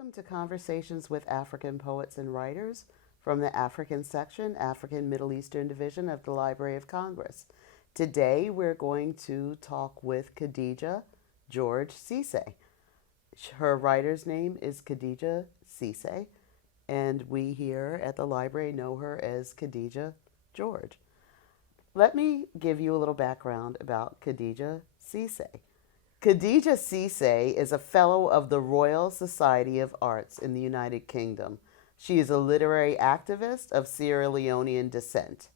Welcome to Conversations with African Poets and Writers from the African section, African Middle Eastern Division of the Library of Congress. Today we're going to talk with Kadija George Sesay. Her writer's name is Kadija Sesay, and we here at the library know her as Kadija George. Let me give you a little background about Kadija Sesay. Kadija Sesay is a fellow of the Royal Society of Arts in the United Kingdom. She is a literary activist of Sierra Leonean descent.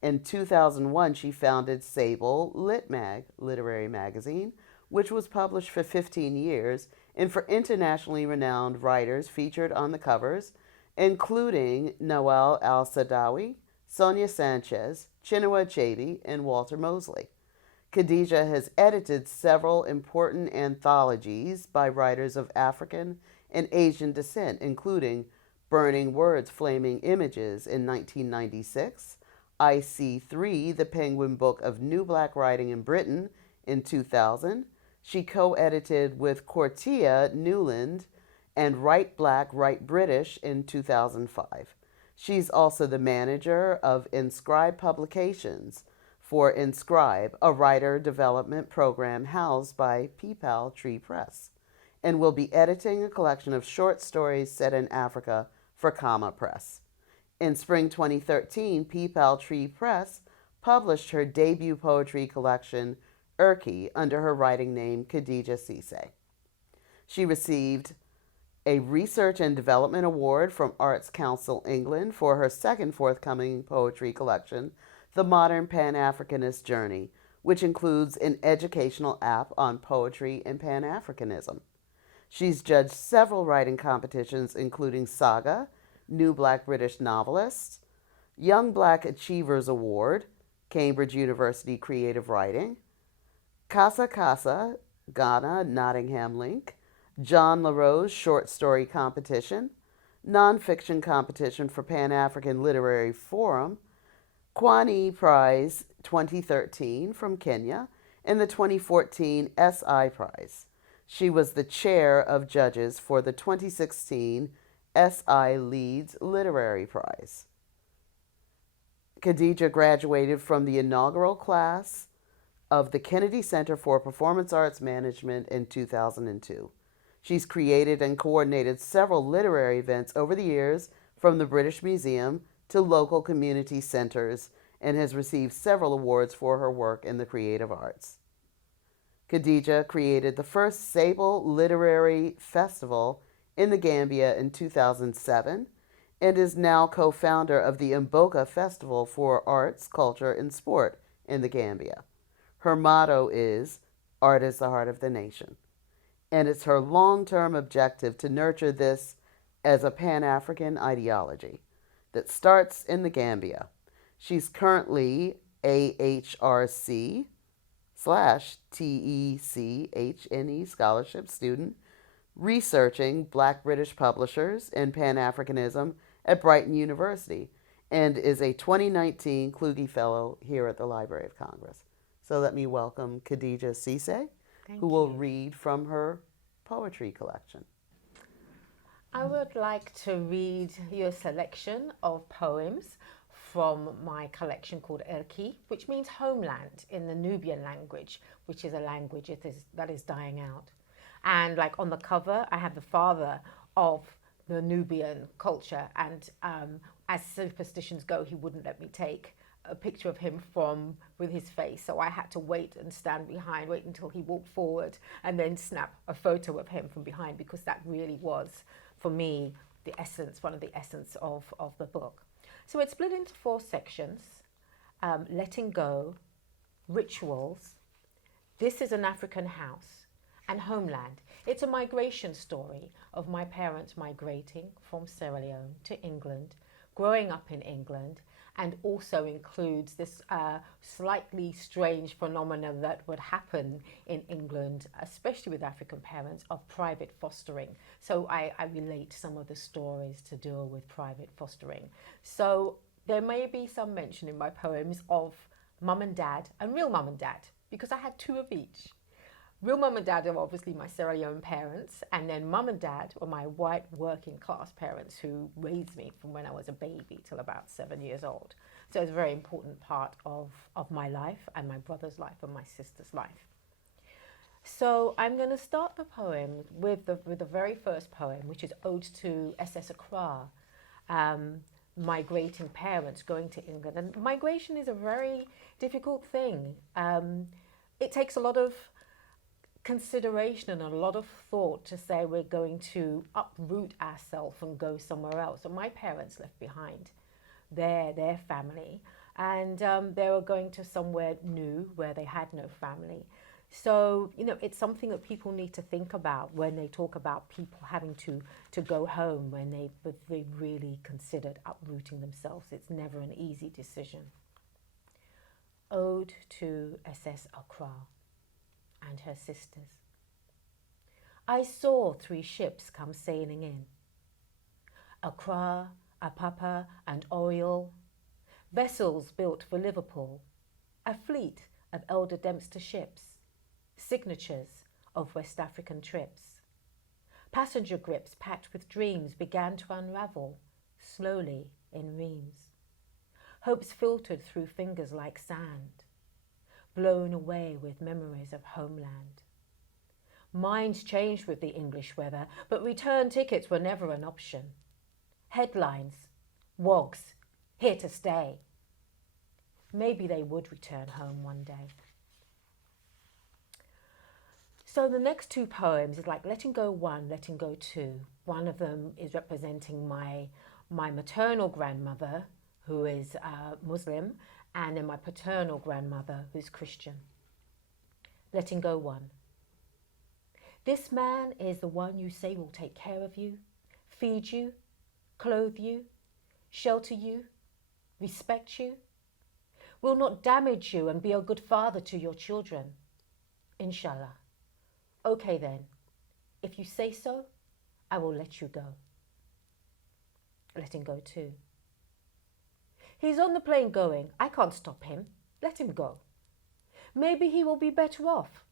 In 2001, she founded SABLE LitMag, literary magazine, which was published for 15 years and for internationally renowned writers featured on the covers, including Nawal El Saadawi, Sonia Sanchez, Chinua Achebe, and Walter Mosley. Khadija has edited several important anthologies by writers of African and Asian descent, including Burning Words, Flaming Images in 1996, I See 3, The Penguin Book of New Black Writing in Britain in 2000. She co-edited with Cortia Newland and Write Black, Write British in 2005. She's also the manager of Inscribe Publications for Inscribe, a writer development program housed by Peepal Tree Press, and will be editing a collection of short stories set in Africa for Comma Press. In spring 2013, Peepal Tree Press published her debut poetry collection, Urki, under her writing name Kadija Sesay. She received a Research and Development Award from Arts Council England for her second forthcoming poetry collection, The Modern Pan-Africanist Journey, which includes an educational app on poetry and Pan-Africanism. She's judged several writing competitions, including Saga, New Black British Novelists, Young Black Achievers Award, Cambridge University Creative Writing, Casa Casa, Ghana, Nottingham Link, John LaRose Short Story Competition, Nonfiction Competition for Pan-African Literary Forum, Kwani Prize 2013 from Kenya, and the 2014 SI Prize. She was the chair of judges for the 2016 SI Leeds Literary Prize. Kadija graduated from the inaugural class of the Kennedy Center for Performance Arts Management in 2002. She's created and coordinated several literary events over the years, from the British Museum to local community centers, and has received several awards for her work in the creative arts. Kadija created the first Sable Literary Festival in the Gambia in 2007 and is now co-founder of the Mboka Festival for Arts, Culture, and Sport in the Gambia. Her motto is, "Art is the heart of the nation," and it's her long-term objective to nurture this as a Pan-African ideology that starts in the Gambia. She's currently AHRC/TECHNE scholarship student researching Black British publishers and Pan-Africanism at Brighton University, and is a 2019 Kluge Fellow here at the Library of Congress. So let me welcome Kadija Sesay, who will read from her poetry collection. I would like to read you a selection of poems from my collection called Urki, which means homeland in the Nubian language, which is a language that is dying out. And like on the cover, I have the father of the Nubian culture, and as superstitions go, he wouldn't let me take a picture of him with his face, so I had to wait and stand behind, wait until he walked forward, and then snap a photo of him from behind, because that really was, for me, the essence, one of the essence of the book. So it's split into 4 sections: letting go, rituals, this is an African house, and homeland. It's a migration story of my parents migrating from Sierra Leone to England, growing up in England, and also includes this slightly strange phenomena that would happen in England, especially with African parents, of private fostering. So I relate some of the stories to deal with private fostering. So there may be some mention in my poems of mum and dad, and real mum and dad, because I had 2 of each. Real mum and dad are obviously my Sierra Leone parents, and then mum and dad are my white working class parents who raised me from when I was a baby till about 7 years old. So it's a very important part of my life and my brother's life and my sister's life. So I'm going to start the poem with the very first poem, which is Ode to SS Accra, migrating parents going to England. And migration is a very difficult thing. It takes a lot of consideration and a lot of thought to say we're going to uproot ourselves and go somewhere else. So my parents left behind their family, and they were going to somewhere new where they had no family. So, you know, it's something that people need to think about when they talk about people having to go home when they really considered uprooting themselves. It's never an easy decision. Ode to SS Accra and her sisters. I saw 3 ships come sailing in. Accra, Apapa and Oriole, vessels built for Liverpool, a fleet of Elder Dempster ships, signatures of West African trips. Passenger grips packed with dreams began to unravel, slowly in reams. Hopes filtered through fingers like sand, blown away with memories of homeland. Minds changed with the English weather, but return tickets were never an option. Headlines, wogs, here to stay. Maybe they would return home one day. So the next 2 poems is like Letting Go 1, Letting Go 2. One of them is representing my maternal grandmother, who is Muslim, and then my paternal grandmother, who's Christian. Letting Go 1. This man is the one you say will take care of you, feed you, clothe you, shelter you, respect you, will not damage you and be a good father to your children. Inshallah. Okay then, if you say so, I will let you go. Letting Go 2. He's on the plane going. I can't stop him. Let him go. Maybe he will be better off.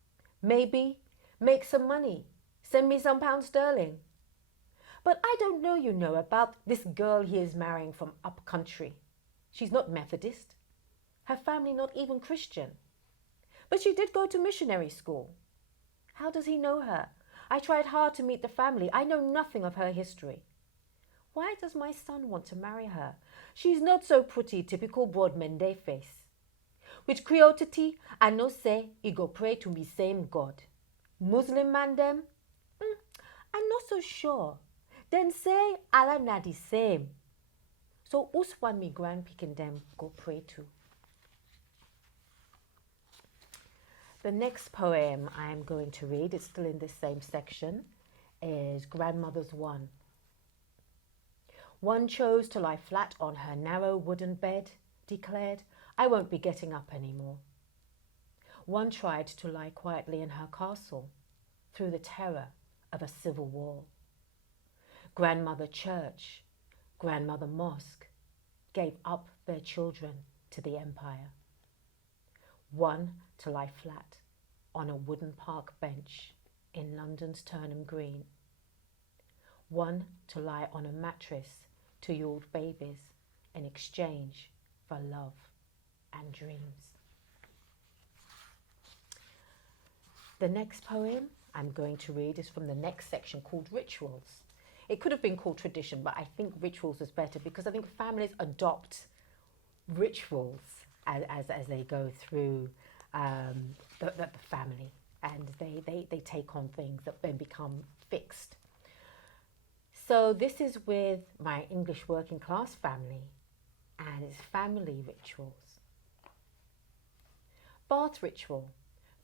Maybe make some money. Send me some pounds sterling. But I don't know, you know, about this girl he is marrying from up country. She's not Methodist. Her family not even Christian. But she did go to missionary school. How does he know her? I tried hard to meet the family. I know nothing of her history. Why does my son want to marry her? She's not so pretty, typical broad Mende face. With creotity, I know say he go pray to me same God. Muslim man them? I'm not so sure. Then say Allah na the same. So who's one me grand picking them go pray to? The next poem I'm going to read, it's still in this same section, is Grandmother's One. One chose to lie flat on her narrow wooden bed, declared, I won't be getting up anymore. One tried to lie quietly in her castle, through the terror of a civil war. Grandmother Church, Grandmother Mosque, gave up their children to the empire. One to lie flat on a wooden park bench in London's Turnham Green. One to lie on a mattress to yield babies in exchange for love and dreams. The next poem I'm going to read is from the next section called Rituals. It could have been called Tradition, but I think Rituals is better because I think families adopt rituals as they go through the family, and they take on things that then become fixed. So this is with my English working class family, and it's family rituals. Bath ritual.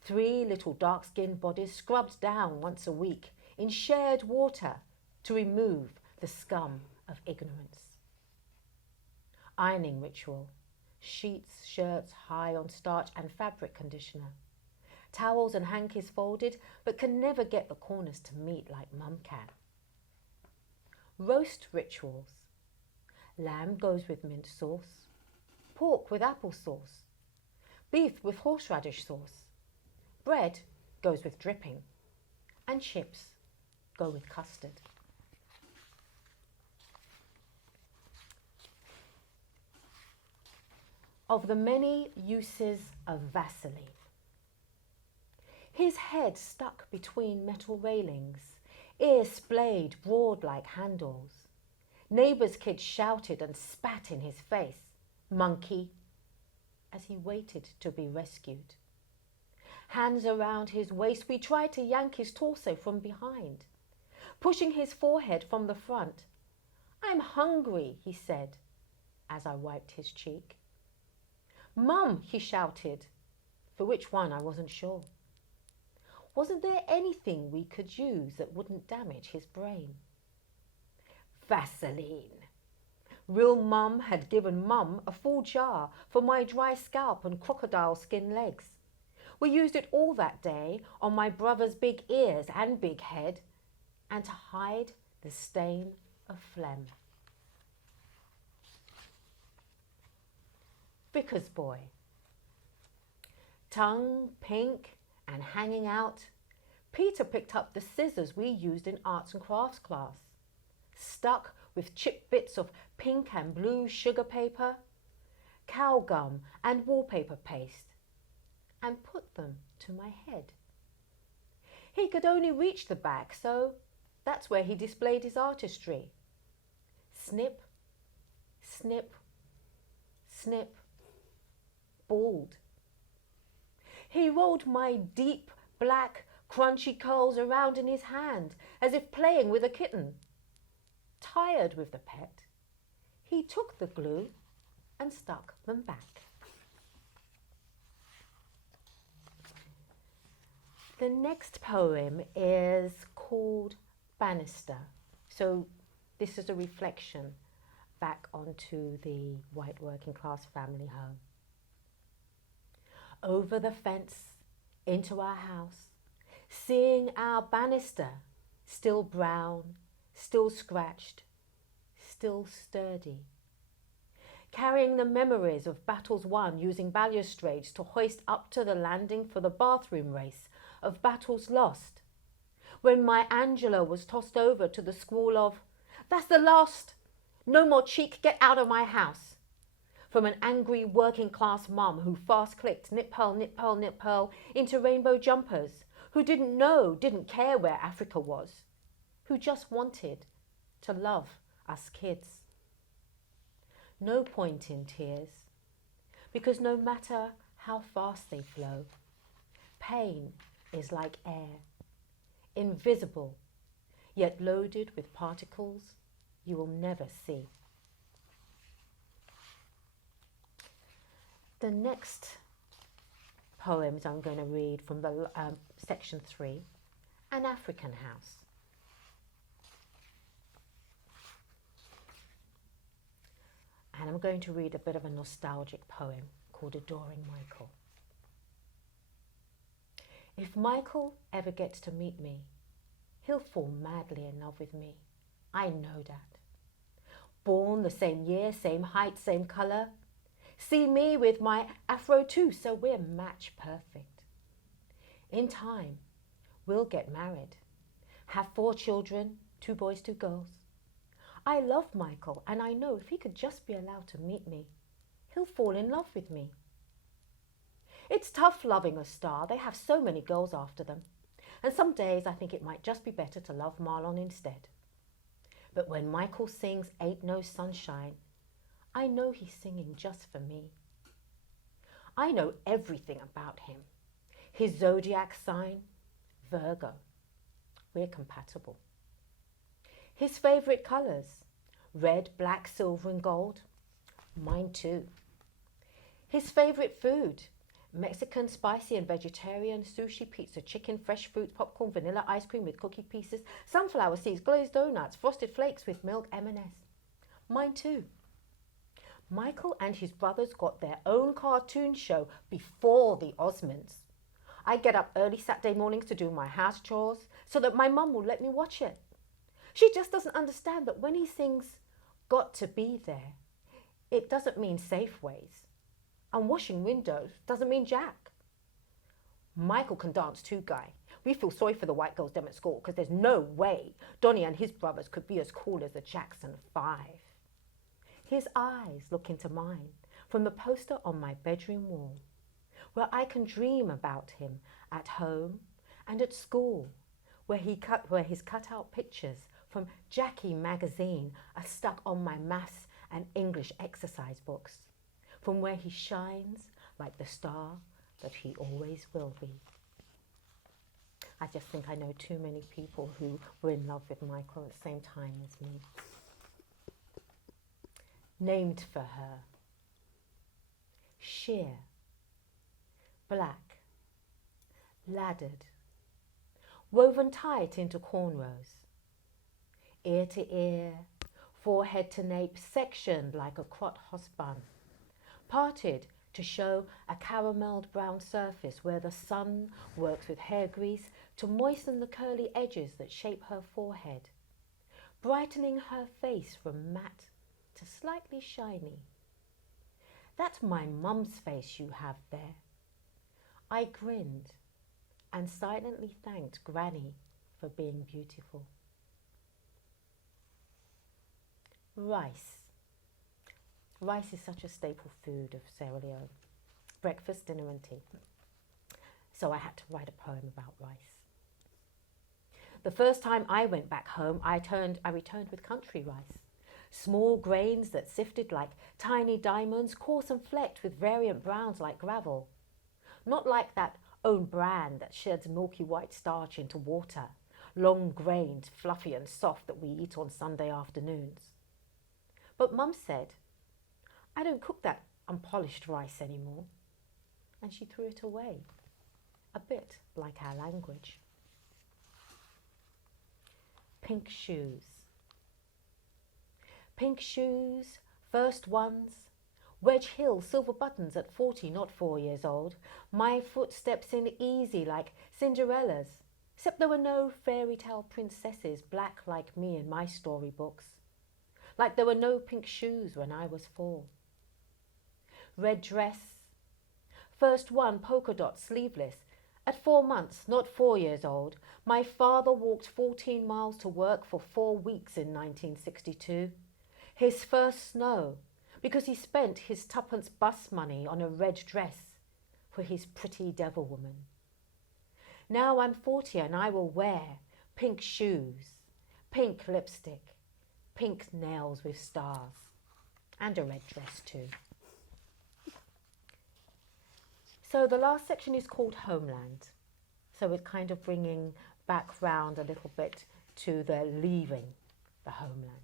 3 little dark-skinned bodies scrubbed down once a week in shared water to remove the scum of ignorance. Ironing ritual. Sheets, shirts high on starch and fabric conditioner. Towels and hankies folded, but can never get the corners to meet like mum can. Roast rituals. Lamb goes with mint sauce. Pork with apple sauce. Beef with horseradish sauce. Bread goes with dripping, and chips go with custard. Of the many uses of Vaseline. His head stuck between metal railings, ears splayed broad like handles. Neighbours' kids shouted and spat in his face, "Monkey," as he waited to be rescued. Hands around his waist, we tried to yank his torso from behind, pushing his forehead from the front. "I'm hungry," he said, as I wiped his cheek. "Mum," he shouted, for which one I wasn't sure. Wasn't there anything we could use that wouldn't damage his brain? Vaseline. Real Mum had given Mum a full jar for my dry scalp and crocodile skin legs. We used it all that day on my brother's big ears and big head, and to hide the stain of phlegm. Vicar's boy. Tongue pink and hanging out, Peter picked up the scissors we used in arts and crafts class, stuck with chipped bits of pink and blue sugar paper, cow gum and wallpaper paste, and put them to my head. He could only reach the back, so that's where he displayed his artistry. Snip, snip, snip, bald. He rolled my deep, black, crunchy curls around in his hand as if playing with a kitten. Tired with the pet, he took the glue and stuck them back. The next poem is called Banister. So this is a reflection back onto the white working class family home. Over the fence, into our house, seeing our banister, still brown, still scratched, still sturdy. Carrying the memories of battles won using balustrades to hoist up to the landing for the bathroom race, of battles lost. When my Angela was tossed over to the squall of, "That's the last! No more cheek, get out of my house!" From an angry working class mum who fast clicked nip pearl, nip pearl, nip pearl into rainbow jumpers, who didn't care where Africa was, who just wanted to love us kids. No point in tears, because no matter how fast they flow, pain is like air, invisible, yet loaded with particles you will never see. The next poems I'm going to read from the section 3, An African House. And I'm going to read a bit of a nostalgic poem called Adoring Michael. If Michael ever gets to meet me, he'll fall madly in love with me. I know that. Born the same year, same height, same colour. See me with my afro too, so we're match perfect. In time, we'll get married, have 4 children, 2 boys, 2 girls. I love Michael, and I know if he could just be allowed to meet me, he'll fall in love with me. It's tough loving a star. They have so many girls after them. And some days I think it might just be better to love Marlon instead. But when Michael sings Ain't No Sunshine, I know he's singing just for me. I know everything about him. His zodiac sign, Virgo. We're compatible. His favourite colours, red, black, silver and gold. Mine too. His favourite food, Mexican, spicy and vegetarian, sushi, pizza, chicken, fresh fruit, popcorn, vanilla ice cream with cookie pieces, sunflower seeds, glazed donuts, frosted flakes with milk, M&S. Mine too. Michael and his brothers got their own cartoon show before the Osmonds. I get up early Saturday mornings to do my house chores so that my mum will let me watch it. She just doesn't understand that when he sings Got to Be There, it doesn't mean Safeways. And washing windows doesn't mean Jack. Michael can dance too, Guy. We feel sorry for the white girls them at school because there's no way Donnie and his brothers could be as cool as the Jackson 5. His eyes look into mine from the poster on my bedroom wall, where I can dream about him at home and at school, where his cut-out pictures from Jackie magazine are stuck on my maths and English exercise books, from where he shines like the star that he always will be. I just think I know too many people who were in love with Michael at the same time as me. Named for her. Sheer. Black. Laddered. Woven tight into cornrows. Ear to ear, forehead to nape, sectioned like a crot hosbun. Parted to show a caramelled brown surface where the sun works with hair grease to moisten the curly edges that shape her forehead, brightening her face from matte to slightly shiny. That's my mum's face you have there. I grinned and silently thanked Granny for being beautiful. Rice. Rice is such a staple food of Sierra Leone. Breakfast, dinner and tea. So I had to write a poem about rice. The first time I went back home, I returned with country rice. Small grains that sifted like tiny diamonds, coarse and flecked with variant browns like gravel. Not like that own brand that sheds milky white starch into water, long-grained, fluffy and soft that we eat on Sunday afternoons. But Mum said, I don't cook that unpolished rice anymore. And she threw it away, a bit like our language. Pink shoes. Pink shoes, first ones, Wedge Hill, silver buttons at 40, not 4 years old. My footsteps in easy like Cinderella's, except there were no fairy tale princesses black like me in my storybooks. Like there were no pink shoes when I was 4. Red dress, first one polka dot sleeveless. At 4 months, not 4 years old, my father walked 14 miles to work for 4 weeks in 1962. His first snow, because he spent his tuppence bus money on a red dress for his pretty devil woman. Now I'm 40 and I will wear pink shoes, pink lipstick, pink nails with stars, and a red dress too. So the last section is called Homeland. So it's kind of bringing back round a little bit to the leaving the homeland.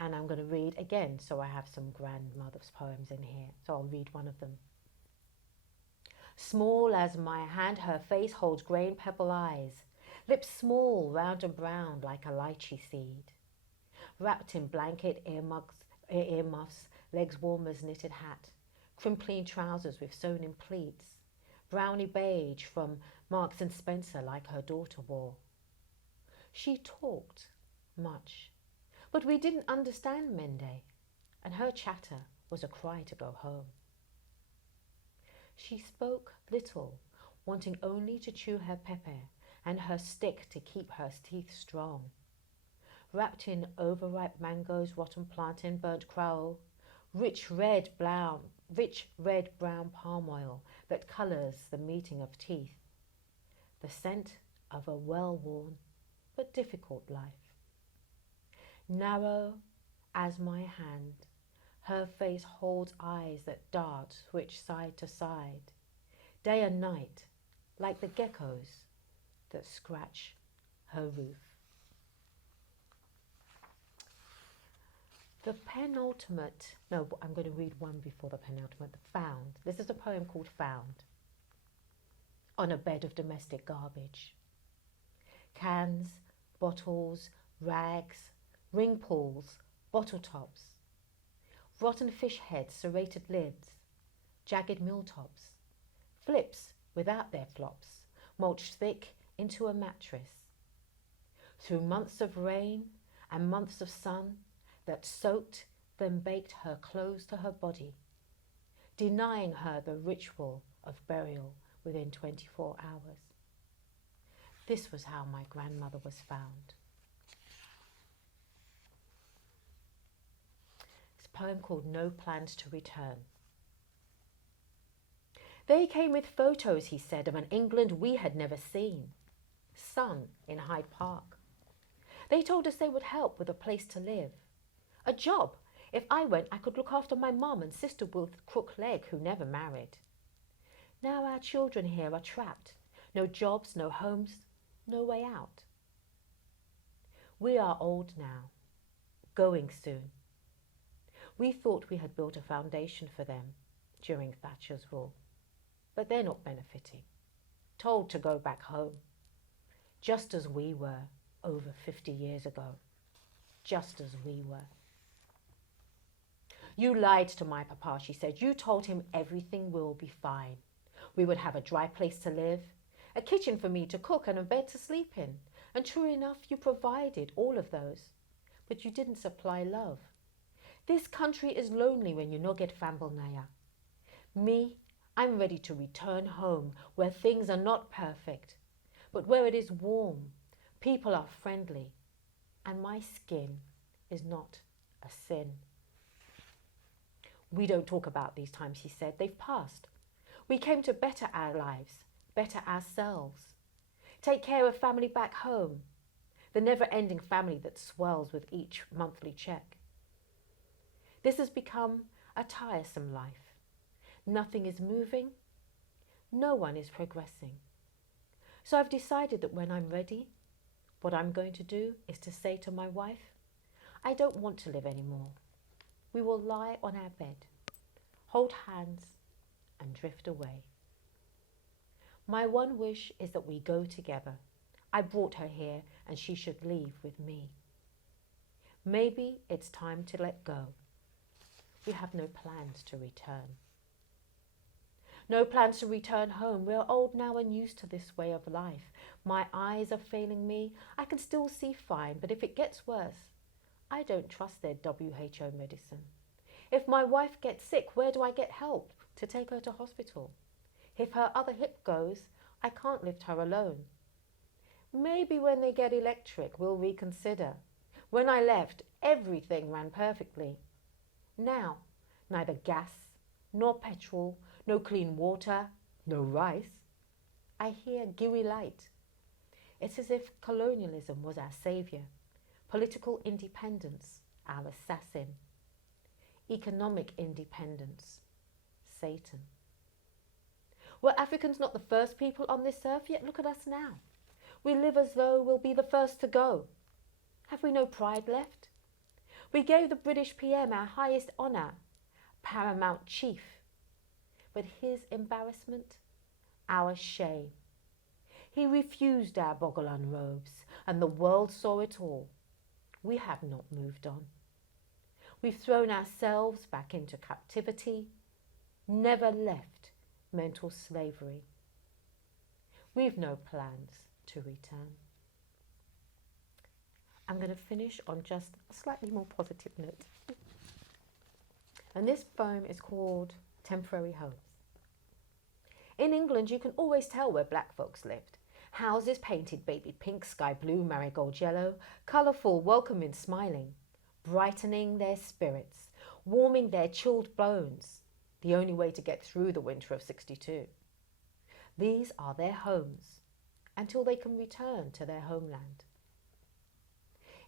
And I'm going to read again, so I have some grandmother's poems in here. So I'll read one of them. Small as my hand, her face holds grey and pebble eyes. Lips small, round and brown, like a lychee seed. Wrapped in blanket, earmuffs, legs warm as knitted hat. Crimpling trousers with sewn-in pleats. Brownie beige from Marks and Spencer like her daughter wore. She talked much. But we didn't understand Mende, and her chatter was a cry to go home. She spoke little, wanting only to chew her pepe and her stick to keep her teeth strong. Wrapped in overripe mangoes, rotten plantain, burnt crowel, rich red brown palm oil that colours the meeting of teeth, the scent of a well-worn but difficult life. Narrow as my hand, her face holds eyes that dart, switch side to side, day and night, like the geckos that scratch her roof. The penultimate, no, I'm going to read one before the penultimate, Found. This is a poem called Found. On a bed of domestic garbage. Cans, bottles, rags, ring pools, bottle tops, rotten fish heads, serrated lids, jagged mill tops, flips without their flops, mulched thick into a mattress. Through months of rain and months of sun that soaked then baked her clothes to her body, denying her the ritual of burial within 24 hours. This was how my grandmother was found. It's a poem called No Plans to Return. They came with photos, he said, of an England we had never seen. Sun in Hyde Park. They told us they would help with a place to live. A job. If I went, I could look after my mum and sister with crook leg who never married. Now our children here are trapped. No jobs, no homes, no way out. We are old now, going soon. We thought we had built a foundation for them during Thatcher's rule. But they're not benefiting, told to go back home, just as we were over 50 years ago, just as we were. You lied to my papa, she said. You told him everything will be fine. We would have a dry place to live, a kitchen for me to cook and a bed to sleep in. And true enough, you provided all of those, but you didn't supply love. This country is lonely when you no get fambalnaya. Me, I'm ready to return home where things are not perfect, but where it is warm, people are friendly, and my skin is not a sin. We don't talk about these times, he said. They've passed. We came to better our lives, better ourselves. Take care of family back home, the never-ending family that swells with each monthly check. This has become a tiresome life. Nothing is moving. No one is progressing. So I've decided that when I'm ready, what I'm going to do is to say to my wife, I don't want to live anymore. We will lie on our bed, hold hands, and drift away. My one wish is that we go together. I brought her here and she should leave with me. Maybe it's time to let go. We have no plans to return. No plans to return home. We're old now and used to this way of life. My eyes are failing me. I can still see fine, but if it gets worse, I don't trust their WHO medicine. If my wife gets sick, where do I get help to take her to hospital? If her other hip goes, I can't lift her alone. Maybe when they get electric, we'll reconsider. When I left, everything ran perfectly. Now, neither gas, nor petrol, no clean water, no rice. I hear gooey light. It's as if colonialism was our saviour, political independence, our assassin, economic independence, Satan. Were Africans not the first people on this earth? Yet look at us now. We live as though we'll be the first to go. Have we no pride left? We gave the British PM our highest honour, paramount chief. But his embarrassment, our shame. He refused our Bogolan robes, and the world saw it all. We have not moved on. We've thrown ourselves back into captivity, never left mental slavery. We've no plans to return. I'm going to finish on just a slightly more positive note. And this poem is called Temporary Homes. In England, you can always tell where black folks lived. Houses painted baby pink, sky blue, marigold yellow, colourful, welcoming, smiling, brightening their spirits, warming their chilled bones, the only way to get through the winter of 62. These are their homes until they can return to their homeland.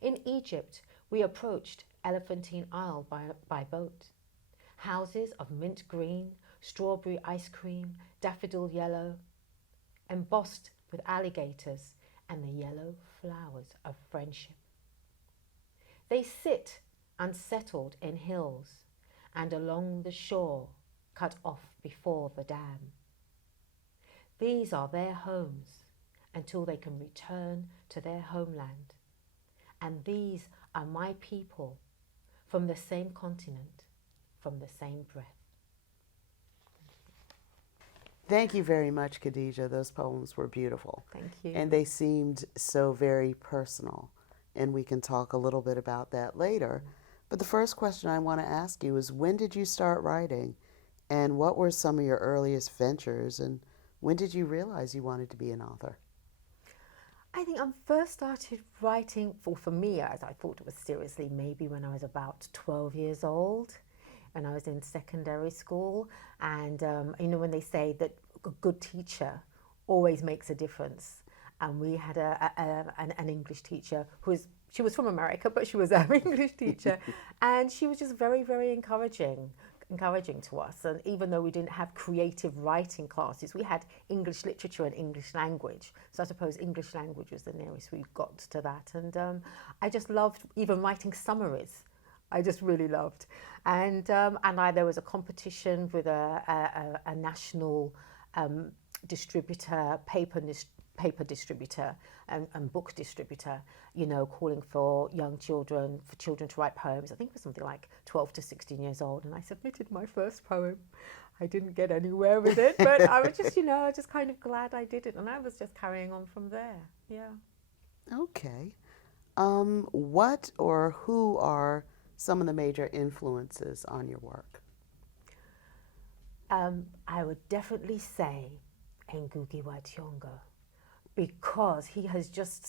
In Egypt, we approached Elephantine Isle by boat. Houses of mint green, strawberry ice cream, daffodil yellow, embossed with alligators and the yellow flowers of friendship. They sit unsettled in hills and along the shore cut off before the dam. These are their homes until they can return to their homeland. And these are my people from the same continent, from the same breath. Thank you very much, Khadija. Those poems were beautiful. Thank you. And they seemed so very personal. And we can talk a little bit about that later. But the first question I want to ask you is, when did you start writing? And what were some of your earliest ventures, and when did you realize you wanted to be an author? I think I first started writing, for me, as I thought it was seriously, maybe when I was about 12 years old, and I was in secondary school. And, when they say that a good teacher always makes a difference. And we had an English teacher she was from America, but she was our English teacher. And she was just very, very encouraging to us. And even though we didn't have creative writing classes, we had English literature and English language. So I suppose English language was the nearest we got to that. And I just loved even writing summaries. I just really loved. And there was a competition with a national distributor, paper distributor and book distributor, calling for children to write poems. I think it was something like 12 to 16 years old. And I submitted my first poem. I didn't get anywhere with it, but I was just, just kind of glad I did it. And I was just carrying on from there. Yeah. Okay. What or who are some of the major influences on your work? I would definitely say Ngugi wa Thiong'o, because he has just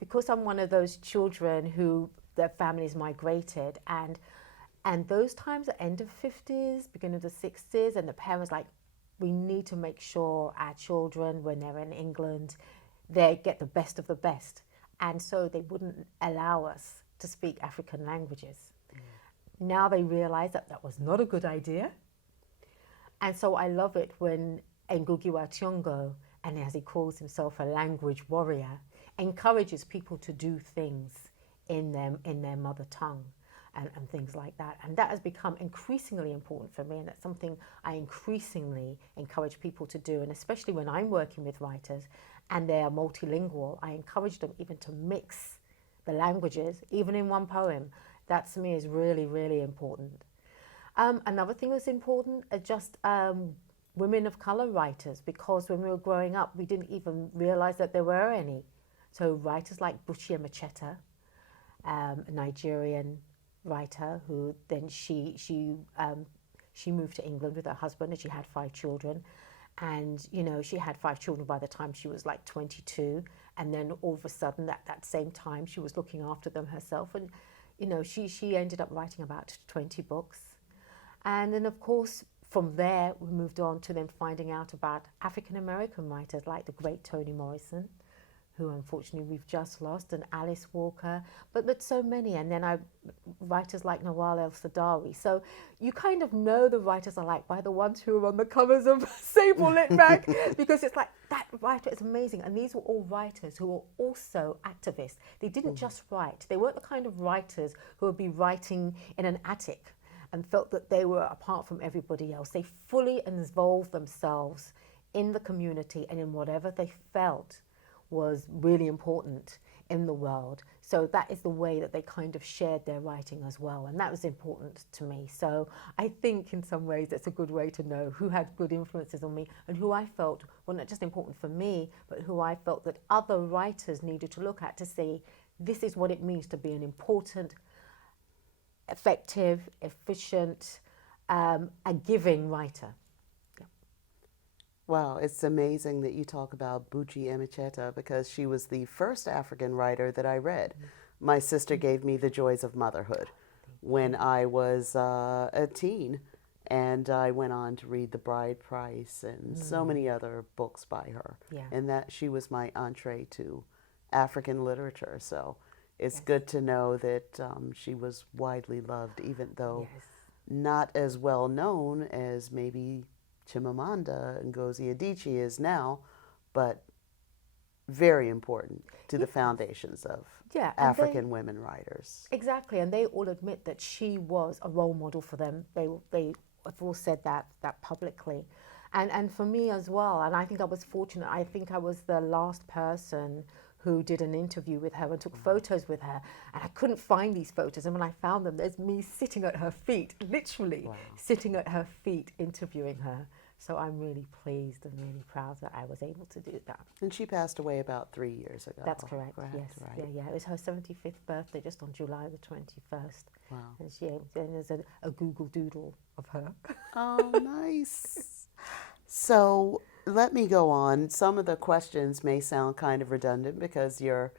because I'm one of those children who their families migrated, and those times at end of 50s, beginning of the 60s, and the parents we need to make sure our children, when they're in England, they get the best of the best. And so they wouldn't allow us to speak African languages. Now they realize that was not a good idea. And so I love it when Ngugi wa Thiong'o, and as he calls himself a language warrior, encourages people to do things in their mother tongue and things like that. And that has become increasingly important for me, and that's something I increasingly encourage people to do. And especially when I'm working with writers and they are multilingual, I encourage them even to mix the languages, even in one poem. That to me is really, really important. Another thing that's important are just women of color writers, because when we were growing up, we didn't even realize that there were any. So writers like Buchi Emecheta, a Nigerian writer who then she moved to England with her husband, and she had 5 children. And, she had 5 children by the time she was 22. And then all of a sudden, at that same time, she was looking after them herself. And, she ended up writing about 20 books. And then, of course, from there, we moved on to then finding out about African-American writers like the great Toni Morrison, who unfortunately we've just lost, and Alice Walker, but so many. And then writers like Nawal El Saadawi. So you kind of know the writers are by the ones who are on the covers of SABLE LitMag, because it's that writer is amazing. And these were all writers who were also activists. They didn't just write. They weren't the kind of writers who would be writing in an attic and felt that they were apart from everybody else. They fully involved themselves in the community and in whatever they felt was really important in the world. So that is the way that they kind of shared their writing as well. And that was important to me. So I think in some ways it's a good way to know who had good influences on me, and who I felt were not just important for me, but who I felt that other writers needed to look at to see, this is what it means to be an important, effective, efficient, a giving writer. Wow, it's amazing that you talk about Buchi Emecheta, because she was the first African writer that I read. My sister gave me The Joys of Motherhood when I was a teen, and I went on to read The Bride Price and so many other books by her. Yeah. And that she was my entree to African literature. So it's good to know that she was widely loved, even though not as well known as maybe Chimamanda Ngozi Adichie is now, but very important to the foundations of African women writers. Exactly, and they all admit that she was a role model for them. They have all said that publicly. And for me as well, and I think I was fortunate, I think I was the last person who did an interview with her and took photos with her. And I couldn't find these photos. And when I found them, there's me sitting at her feet, literally sitting at her feet, interviewing her. So I'm really pleased and really proud that I was able to do that. And she passed away about 3 years ago. That's correct, yes. Right. Yeah. It was her 75th birthday just on July the 21st. Wow. And there's a Google Doodle of her. Oh, nice. So let me go on. Some of the questions may sound kind of redundant because you're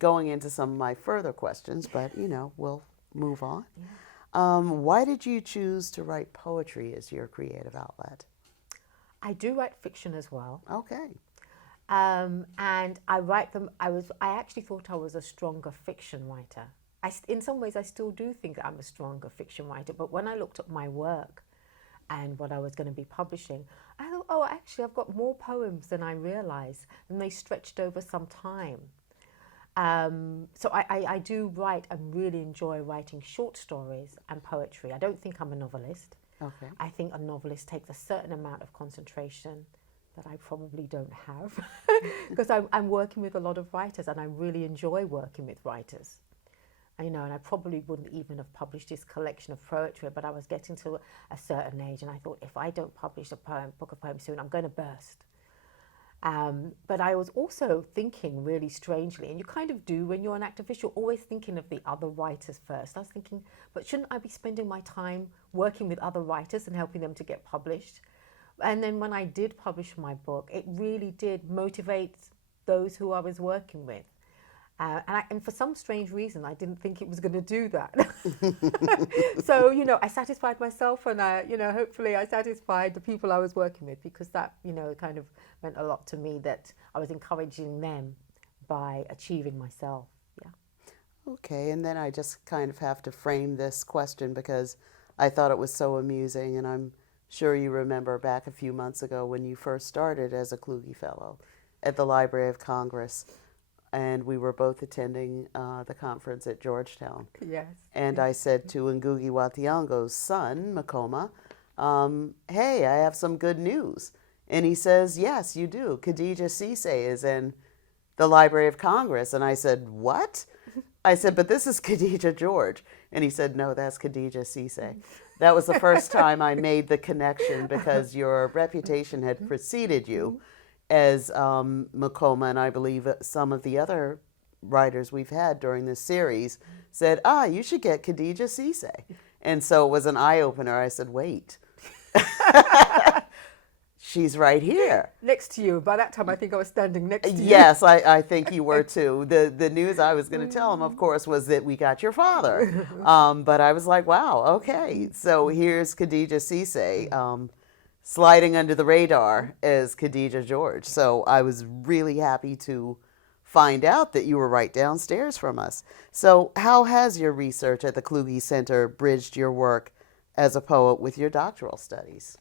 going into some of my further questions, but, we'll move on. Yeah. Why did you choose to write poetry as your creative outlet? I do write fiction as well. Okay. And I write them. I actually thought I was a stronger fiction writer. In some ways, I still do think that I'm a stronger fiction writer. But when I looked at my work and what I was going to be publishing, I thought, oh, actually, I've got more poems than I realized, and they stretched over some time. So I do write and really enjoy writing short stories and poetry. I don't think I'm a novelist. Okay. I think a novelist takes a certain amount of concentration that I probably don't have because I'm working with a lot of writers and I really enjoy working with writers. And I probably wouldn't even have published this collection of poetry, but I was getting to a certain age and I thought if I don't publish a book of poems soon, I'm going to burst. But I was also thinking really strangely, and you kind of do when you're an activist, you're always thinking of the other writers first. I was thinking, but shouldn't I be spending my time working with other writers and helping them to get published? And then when I did publish my book, it really did motivate those who I was working with. And for some strange reason, I didn't think it was going to do that. So, I satisfied myself and hopefully I satisfied the people I was working with because that, kind of meant a lot to me that I was encouraging them by achieving myself. Yeah. Okay, and then I just kind of have to frame this question because I thought it was so amusing, and I'm sure you remember back a few months ago when you first started as a Kluge Fellow at the Library of Congress. And we were both attending the conference at Georgetown. Yes. And I said to Ngugi wa Thiong'o's son, Makoma, hey, I have some good news. And he says, yes, you do. Kadija Sesay is in the Library of Congress. And I said, what? I said, but this is Kadija George. And he said, no, that's Kadija Sesay. That was the first time I made the connection because your reputation had preceded you. As Makoma and I believe some of the other writers we've had during this series said, you should get Kadija Sesay. And so it was an eye-opener. I said, wait. She's right here. Next to you. By that time, I think I was standing next to you. Yes, I think you were too. The news I was going to tell him, of course, was that we got your father. But I was like, wow, okay. So here's Kadija Sesay. Sliding under the radar as Kadija George. So I was really happy to find out that you were right downstairs from us. So how has your research at the Kluge Center bridged your work as a poet with your doctoral studies?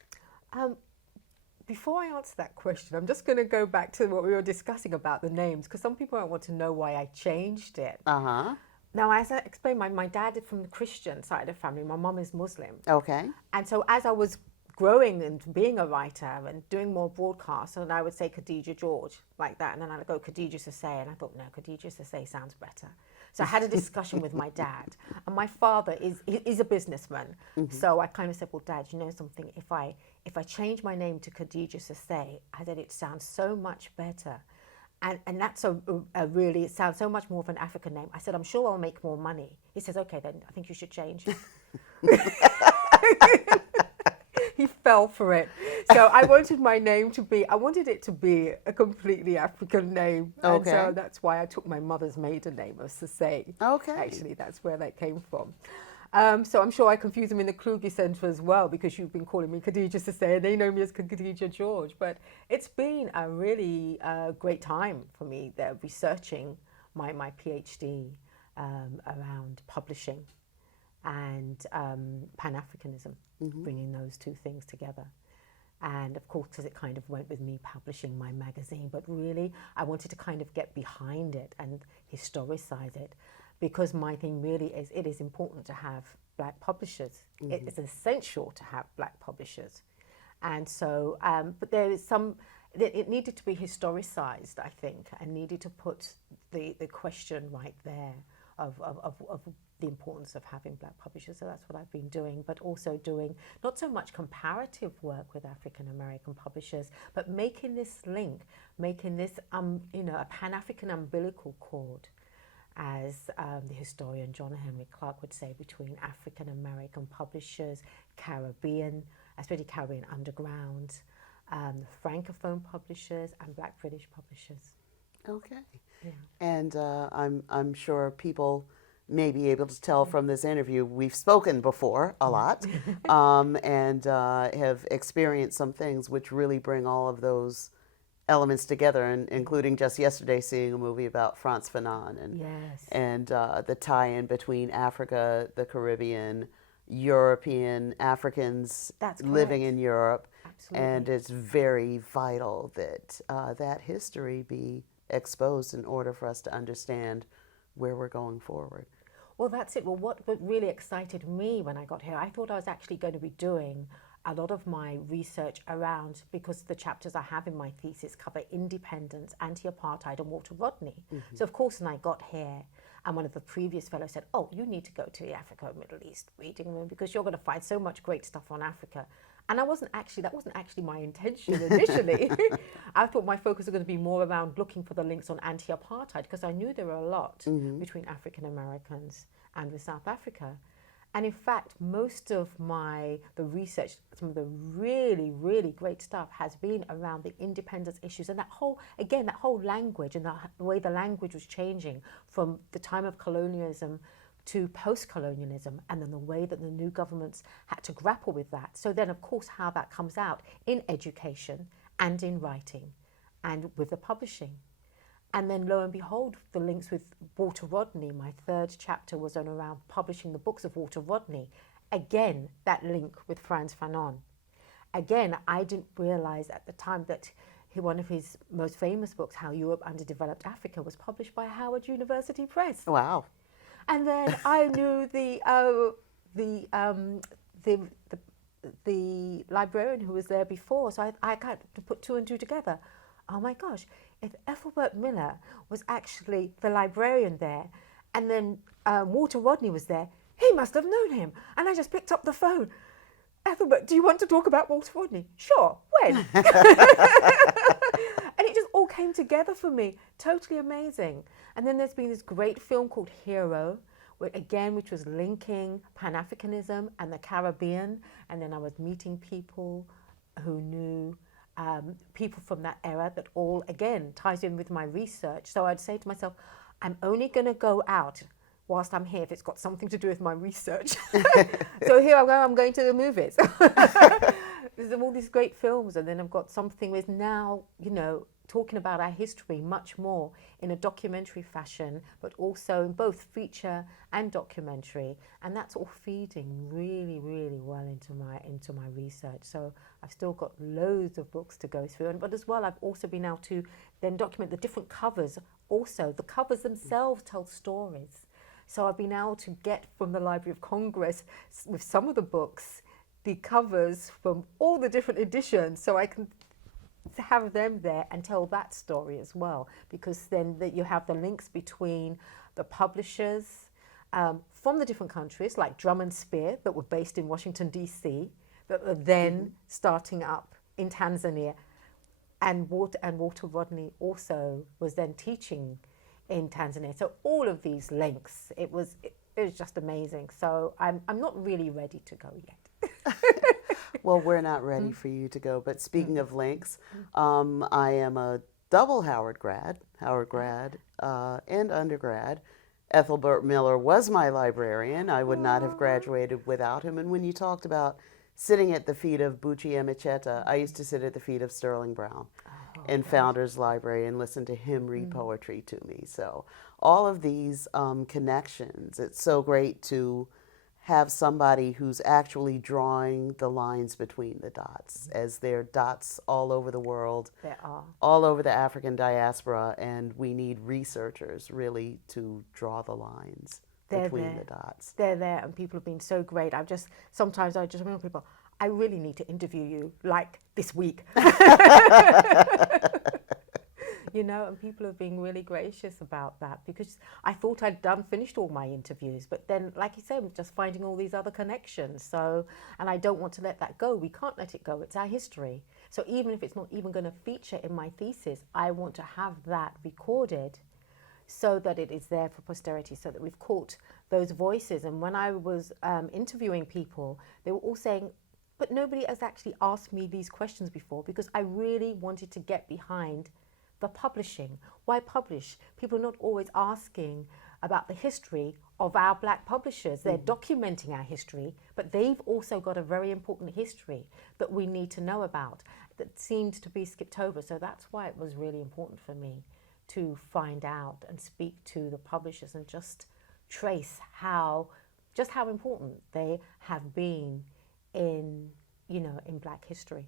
Before I answer that question, I'm just going to go back to what we were discussing about the names, because some people might want to know why I changed it. Uh-huh. Now, as I explained, my dad is from the Christian side of the family. My mom is Muslim. Okay. And so as I was growing and being a writer and doing more broadcasts, and I would say Kadija George like that, and then I'd go Kadija Sesay, and I thought, no, Kadija Sesay sounds better. So I had a discussion with my dad, and my father is a businessman. Mm-hmm. So I kind of said, well, Dad, you know something? If I change my name to Kadija Sesay, I said it sounds so much better. And that's a really, it sounds so much more of an African name. I said, I'm sure I'll make more money. He says, okay, then I think you should change. He fell for it. So I wanted it to be a completely African name. Okay. And so that's why I took my mother's maiden name of Sesay. Okay. Actually, that's where that came from. So I'm sure I confuse them in the Kluge Center as well, because you've been calling me Kadija Sesay and they know me as Kadija George. But it's been a really great time for me there, researching my PhD around publishing and Pan-Africanism, bringing those two things together. And of course, it kind of went with me publishing my magazine, but really I wanted to kind of get behind it and historicize it, because my thing really is it is important to have Black publishers. Mm-hmm. It is essential to have Black publishers. And so, but there is it needed to be historicized, I think, and needed to put the question right there of the importance of having black publishers. So that's what I've been doing, but also doing not so much comparative work with African American publishers, but making this link, making this a Pan-African umbilical cord, as the historian John Henry Clark would say, between African American publishers, Caribbean, especially Caribbean underground, Francophone publishers, and Black British publishers. Okay. Yeah. And I'm sure people may be able to tell from this interview we've spoken before a lot, and have experienced some things which really bring all of those elements together, and including just yesterday seeing a movie about Frantz Fanon and Yes. and the tie-in between Africa, the Caribbean, European Africans That's living correct. in Europe. Absolutely. And it's very vital that that history be exposed in order for us to understand where we're going forward. Well, that's it. Well, what really excited me when I got here, I thought I was actually going to be doing a lot of my research around, because the chapters I have in my thesis cover independence, anti-apartheid, and Walter Rodney. So, of course, when I got here, and one of the previous fellows said, oh, you need to go to the Africa and Middle East reading room because you're going to find so much great stuff on Africa. And that wasn't actually my intention initially. I thought my focus was going to be more around looking for the links on anti-apartheid, because I knew there were a lot between African Americans and with South Africa. And in fact, most of the research, some of the really, really great stuff has been around the independence issues and that whole language and the way the language was changing from the time of colonialism to post-colonialism, and then the way that the new governments had to grapple with that. So then, of course, how that comes out in education and in writing and with the publishing. And then, lo and behold, the links with Walter Rodney. My third chapter was on around publishing the books of Walter Rodney. Again, that link with Frantz Fanon. Again, I didn't realize at the time that one of his most famous books, How Europe Underdeveloped Africa, was published by Howard University Press. Wow. And then I knew the librarian who was there before, so I got to put two and two together. Oh my gosh, if Ethelbert Miller was actually the librarian there, and then Walter Rodney was there, he must have known him. And I just picked up the phone. Ethelbert, do you want to talk about Walter Rodney? Sure, when? And it just all came together for me. Totally amazing. And then there's been this great film called Hero, which was linking Pan-Africanism and the Caribbean. And then I was meeting people who knew people from that era that all, again, ties in with my research. So I'd say to myself, I'm only going to go out whilst I'm here if it's got something to do with my research. So here I go, I'm going to the movies. There's all these great films, and then I've got something with now, talking about our history much more in a documentary fashion, but also in both feature and documentary. And that's all feeding really, really well into my research. So I've still got loads of books to go through. But as well, I've also been able to then document the different covers. Also, the covers themselves tell stories. So I've been able to get from the Library of Congress with some of the books, the covers from all the different editions, so I can have them there and tell that story as well, because then you have the links between the publishers from the different countries, like Drum and Spear, that were based in Washington, D.C., that were then starting up in Tanzania. And Walter Rodney also was then teaching in Tanzania. So all of these links, it was just amazing. So I'm not really ready to go yet. Well, we're not ready for you to go. But speaking of links, I am a double Howard grad and undergrad. Ethelbert Miller was my librarian. I would not have graduated without him. And when you talked about sitting at the feet of Buchi Emecheta, I used to sit at the feet of Sterling Brown in Founders Library and listen to him read poetry to me. So all of these connections, it's so great to have somebody who's actually drawing the lines between the dots, as there are dots all over the world, There are. all over the African diaspora, and we need researchers really to draw the lines between the dots. They're there, and people have been so great. Sometimes I just remember people, I really need to interview you, like this week. you know, and people have been really gracious about that, because I thought I'd finished all my interviews, but then, like you said, I'm just finding all these other connections. So, and I don't want to let that go. We can't let it go. It's our history. So even if it's not even going to feature in my thesis, I want to have that recorded so that it is there for posterity, so that we've caught those voices. And when I was interviewing people, they were all saying, but nobody has actually asked me these questions before, because I really wanted to get behind the publishing. Why publish? People are not always asking about the history of our black publishers. They're documenting our history, but they've also got a very important history that we need to know about that seemed to be skipped over. So that's why it was really important for me to find out and speak to the publishers and just trace how important they have been in, you know, in black history.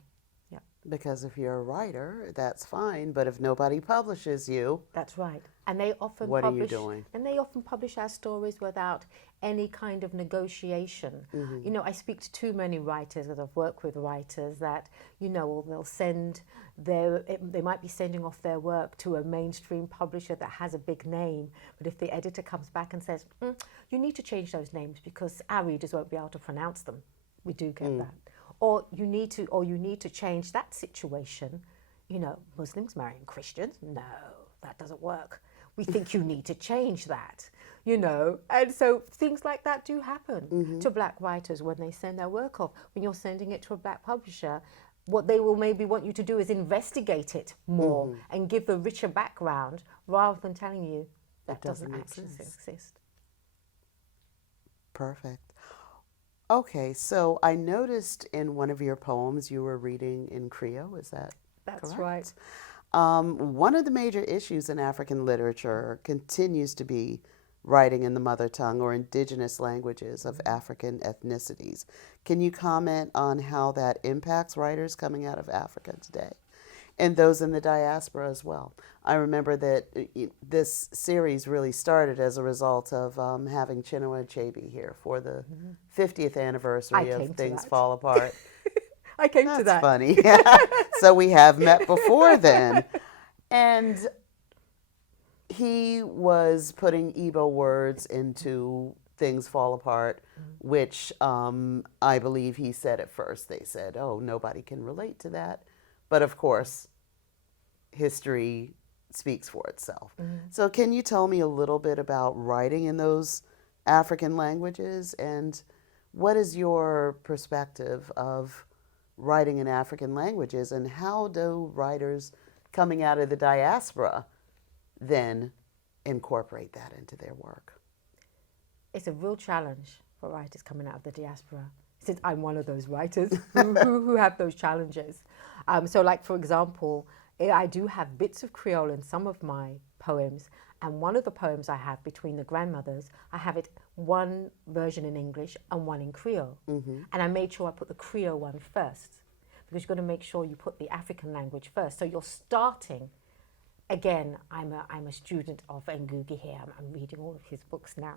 Yeah. Because if you're a writer, that's fine, but if nobody publishes you, that's right. And they often what publish, are you doing? And they often publish our stories without any kind of negotiation. You know, I speak to too many writers, that I've worked with writers that, you know, they'll send they might be sending off their work to a mainstream publisher that has a big name, but if the editor comes back and says, you need to change those names because our readers won't be able to pronounce them. We do get that. Or you need to change that situation. You know, Muslims marrying Christians? No, that doesn't work. We think you need to change that, you know. And so things like that do happen to black writers when they send their work off. When you're sending it to a black publisher, what they will maybe want you to do is investigate it more and give the richer background, rather than telling you that doesn't actually exist. Perfect. Okay, so I noticed in one of your poems you were reading in Creole, is that That's correct? right. One of the major issues in African literature continues to be writing in the mother tongue or indigenous languages of African ethnicities. Can you comment on how that impacts writers coming out of Africa today and those in the diaspora as well? I remember that this series really started as a result of having Chinua Achebe here for the 50th anniversary of Things Fall Apart. I came to that. That's funny. So we have met before then. And he was putting Igbo words into Things Fall Apart, which I believe he said at first. They said, oh, nobody can relate to that. But of course, history speaks for itself. So can you tell me a little bit about writing in those African languages, and what is your perspective of writing in African languages, and how do writers coming out of the diaspora then incorporate that into their work? It's a real challenge for writers coming out of the diaspora, since I'm one of those writers who have those challenges. So like, for example, I do have bits of Creole in some of my poems, and one of the poems I have, Between the Grandmothers, I have it one version in English and one in Creole. And I made sure I put the Creole one first, because you've got to make sure you put the African language first. So you're starting, again, I'm a student of Ngugi here, I'm reading all of his books now.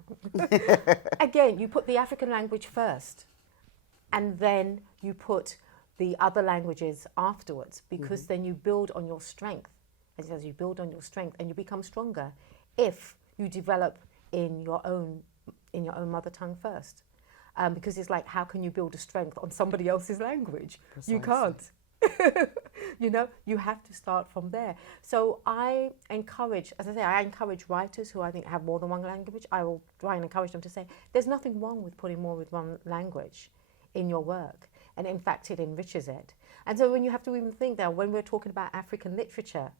Again, you put the African language first, and then you put the other languages afterwards, because then you build on your strength. As you build on your strength, and you become stronger if you develop in your own mother tongue first. Because it's like, how can you build a strength on somebody else's language? Precisely. You can't. You know, you have to start from there. So I encourage, as I say, I encourage writers who I think have more than one language. I will try and encourage them to say, there's nothing wrong with putting more with one language in your work. And in fact, it enriches it. And so when you have to even think that when we're talking about African literature,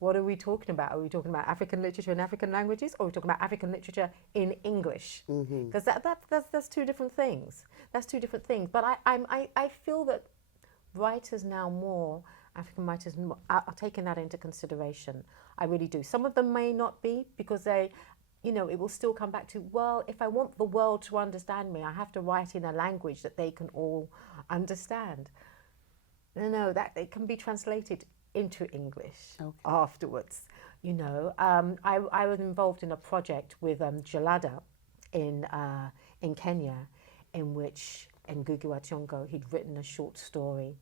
what are we talking about? Are we talking about African literature in African languages, or are we talking about African literature in English? Because that's two different things. That's two different things. But I feel that writers now, more African writers, are taking that into consideration. I really do. Some of them may not be, because they, you know, it will still come back to, well, if I want the world to understand me, I have to write in a language that they can all understand. No, that it can be translated into English afterwards. You know, I was involved in a project with Jalada in Kenya, in which Ngugi wa Thiong'o, he'd written a short story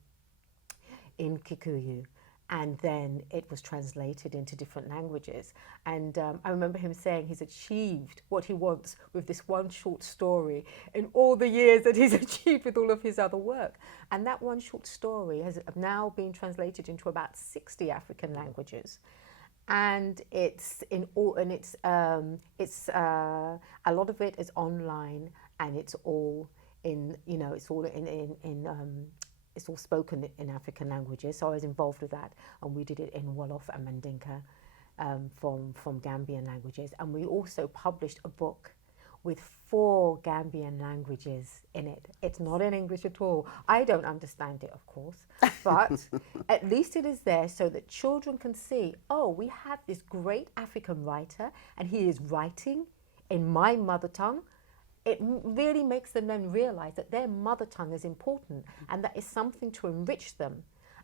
in Kikuyu, and then it was translated into different languages. And I remember him saying he's achieved what he wants with this one short story in all the years that he's achieved with all of his other work. And that one short story has now been translated into about 60 African languages. And it's in all, and it's a lot of it is online, and it's all in, you know, it's all it's all spoken in African languages. So I was involved with that, and we did it in Wolof and Mandinka from Gambian languages. And we also published a book with 4 Gambian languages in it. It's not in English at all. I don't understand it, of course, but at least it is there so that children can see, oh, we have this great African writer, and he is writing in my mother tongue. It really makes them then realize that their mother tongue is important, and that is something to enrich them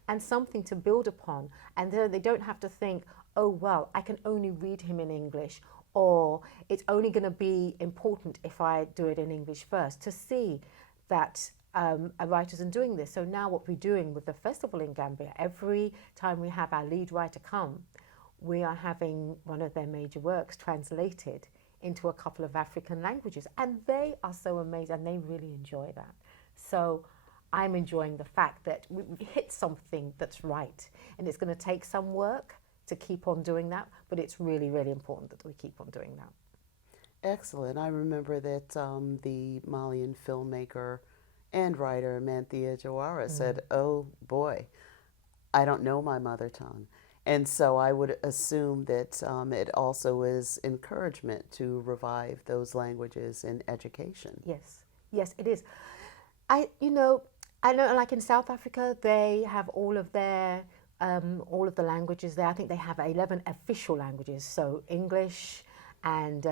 and something to build upon. And then they don't have to think, oh, well, I can only read him in English, or it's only going to be important if I do it in English first, to see that a writer isn't doing this. So now what we're doing with the festival in Gambia, every time we have our lead writer come, we are having one of their major works translated into a couple of African languages. And they are so amazing, and they really enjoy that. So I'm enjoying the fact that we've hit something that's right. And it's going to take some work to keep on doing that, but it's really, really important that we keep on doing that. Excellent. I remember that the Malian filmmaker and writer Kadija Jawara said, oh boy, I don't know my mother tongue. And so I would assume that it also is encouragement to revive those languages in education. Yes, yes, it is. I know, like in South Africa, they have all of the languages there. I think they have 11 official languages. So English and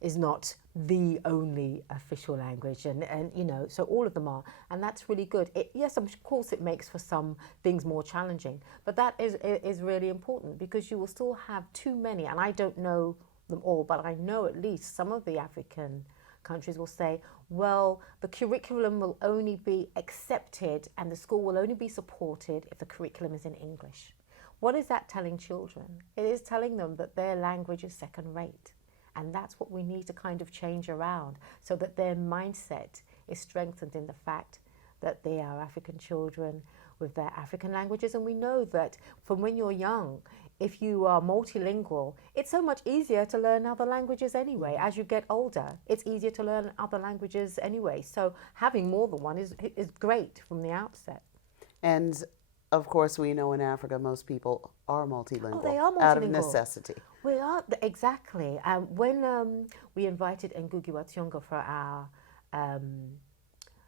is not the only official language, and you know, so all of them are, and that's really good. Yes, of course, it makes for some things more challenging, but that is really important, because you will still have too many, and I don't know them all, but I know at least some of the African countries will say, well, the curriculum will only be accepted and the school will only be supported if the curriculum is in English. What is that telling children? It is telling them that their language is second rate. And that's what we need to kind of change around, so that their mindset is strengthened in the fact that they are African children with their African languages. And we know that from when you're young, if you are multilingual, it's so much easier to learn other languages anyway. As you get older, it's easier to learn other languages anyway. So having more than one is great from the outset. And of course, we know in Africa, most people are multilingual. Oh, they are multilingual. Out of necessity. We are, exactly. When we invited Ngugi wa Thiong'o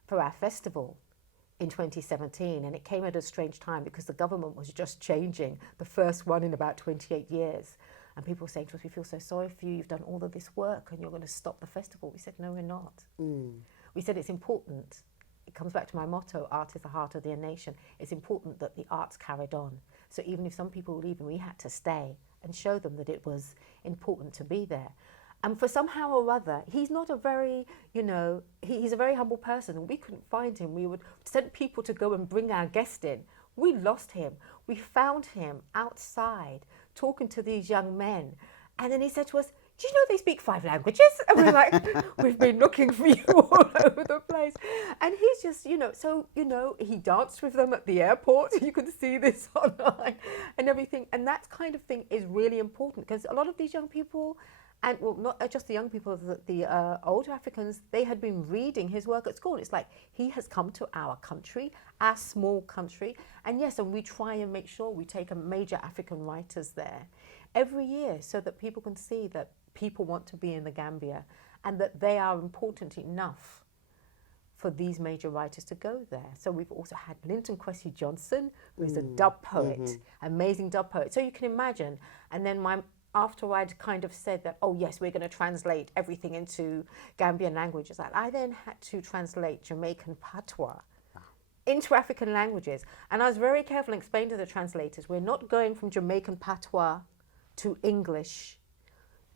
for our festival in 2017, and it came at a strange time because the government was just changing, the first one in about 28 years. And people were saying to us, we feel so sorry for you, you've done all of this work and you're going to stop the festival. We said, no, we're not. We said it's important. It comes back to my motto, art is the heart of the nation. It's important that the arts carried on. So even if some people were leaving, we had to stay and show them that it was important to be there. And for somehow or other, he's not a very, he's a very humble person, and we couldn't find him. We would send people to go and bring our guest in. We lost him. We found him outside talking to these young men. And then he said to us, do you know they speak 5 languages? And we're like, we've been looking for you all over the place. And he's just, he danced with them at the airport. You can see this online and everything. And that kind of thing is really important, because a lot of these young people, and well, not just the young people, the older Africans, they had been reading his work at school. It's like, he has come to our country, our small country. And yes, and we try and make sure we take a major African writers there every year, so that people can see that people want to be in the Gambia and that they are important enough for these major writers to go there. So we've also had Linton Kwesi Johnson, who is a dub poet, amazing dub poet. So you can imagine. And then after I'd kind of said that, oh yes, we're going to translate everything into Gambian languages, I then had to translate Jamaican patois into African languages. And I was very careful and explained to the translators, we're not going from Jamaican patois to English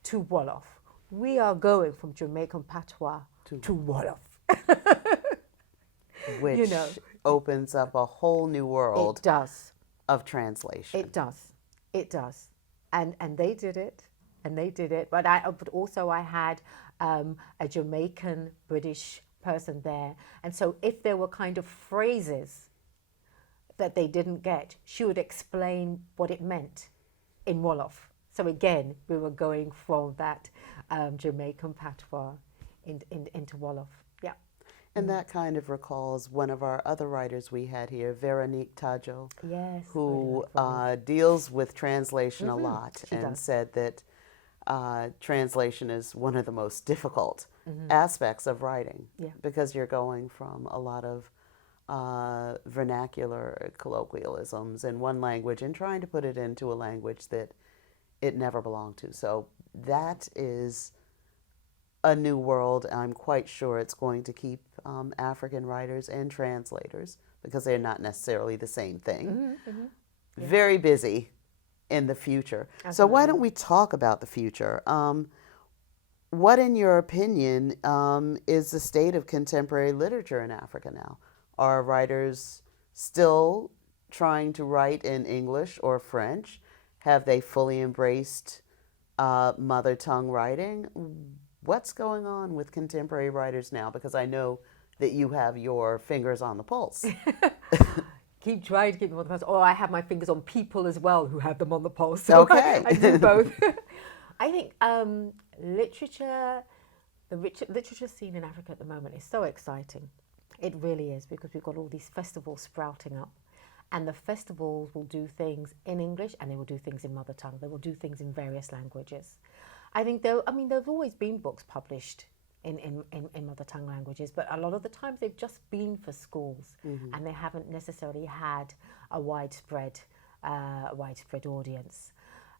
to Wolof. We are going from Jamaican patois to Wolof. Which opens up a whole new world. It does. of translation. It does. It does. And they did it. And they did it. But also I had a Jamaican British person there. And so if there were kind of phrases that they didn't get, she would explain what it meant in Wolof. So again, we were going from that Jamaican patois into Wolof. Yeah. And that kind of recalls one of our other writers we had here, Veronique Tajo, Yes, who really deals with translation a lot She and does. said that translation is one of the most difficult aspects of writing because you're going from a lot of vernacular colloquialisms in one language and trying to put it into a language that it never belonged to. So that is a new world. I'm quite sure it's going to keep African writers and translators, because they're not necessarily the same thing, very busy in the future. Absolutely. So why don't we talk about the future? What, in your opinion, is the state of contemporary literature in Africa now? Are writers still trying to write in English or French? Have they fully embraced mother tongue writing? What's going on with contemporary writers now? Because I know that you have your fingers on the pulse. Keep trying to keep them on the pulse. Or I have my fingers on people as well who have them on the pulse. So Okay. I do both. I think literature, the literature scene in Africa at the moment is so exciting. It really is, because we've got all these festivals sprouting up. And the festivals will do things in English and they will do things in mother tongue. They will do things in various languages. I think there've always been books published in mother tongue languages, but a lot of the times they've just been for schools and they haven't necessarily had a widespread audience.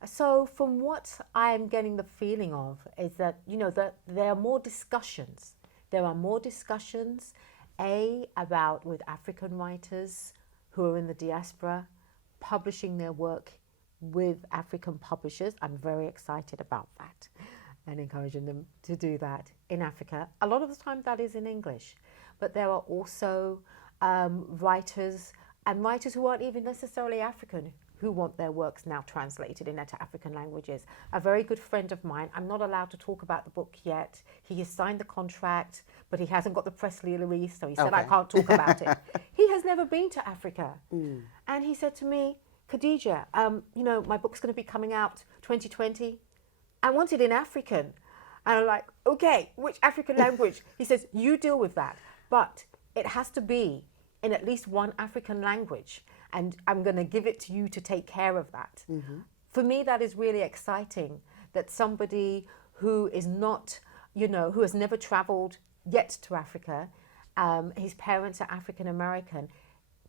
So from what I'm getting the feeling of is that, that there are more discussions. There are more discussions, about with African writers who are in the diaspora, publishing their work with African publishers. I'm very excited about that and encouraging them to do that in Africa. A lot of the time that is in English, but there are also writers who aren't even necessarily African who want their works now translated into African languages. A very good friend of mine, I'm not allowed to talk about the book yet. He has signed the contract, but he hasn't got the press release, so he said, I can't talk about it. He has never been to Africa. And he said to me, Khadija, my book's going to be coming out 2020. I want it in African. And I'm like, okay, which African language? He says, you deal with that. But it has to be in at least one African language. And I'm going to give it to you to take care of that. For me, that is really exciting, that somebody who is not, who has never traveled yet to Africa, his parents are African American,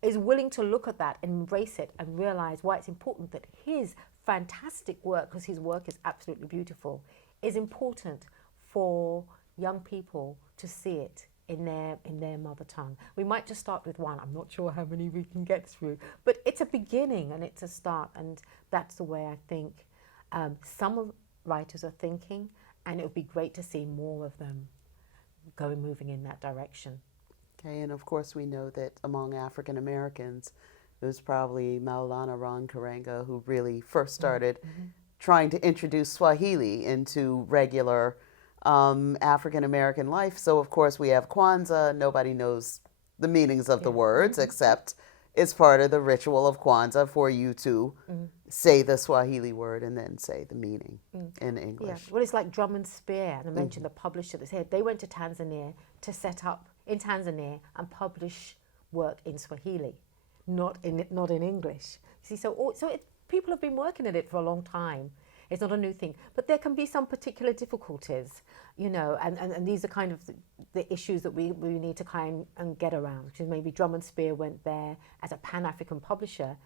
is willing to look at that and embrace it and realize why it's important that his fantastic work, because his work is absolutely beautiful, is important for young people to see it in their mother tongue. We might just start with one. I'm not sure how many we can get through, but it's a beginning and it's a start, and that's the way I think some writers are thinking, and it would be great to see more of them moving in that direction. Okay, and of course we know that among African Americans, it was probably Maulana Ron Karenga who really first started trying to introduce Swahili into regular African American life. So of course we have Kwanzaa. Nobody knows the meanings of the words, except it's part of the ritual of Kwanzaa for you to say the Swahili word and then say the meaning in English. Yeah. Well, it's like Drum and Spear, and I mentioned the publisher that's here. They went to Tanzania to set up in Tanzania and publish work in Swahili, not in English. See, people have been working at it for a long time. It's not a new thing, but there can be some particular difficulties, and these are kind of the issues that we need to kind and get around. Because maybe Drum and Spear went there as a Pan-African publisher,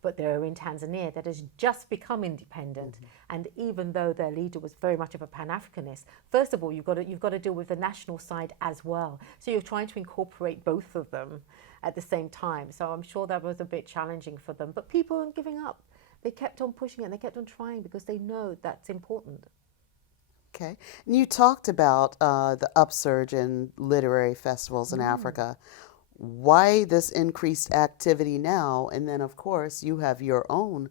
but they're in Tanzania that has just become independent. And even though their leader was very much of a Pan-Africanist, first of all, you've got to deal with the national side as well. So you're trying to incorporate both of them at the same time. So I'm sure that was a bit challenging for them, but people aren't giving up. They kept on pushing it and they kept on trying because they know that's important. Okay. And you talked about the upsurge in literary festivals in Africa. why this increased activity now? And then, of course, you have your own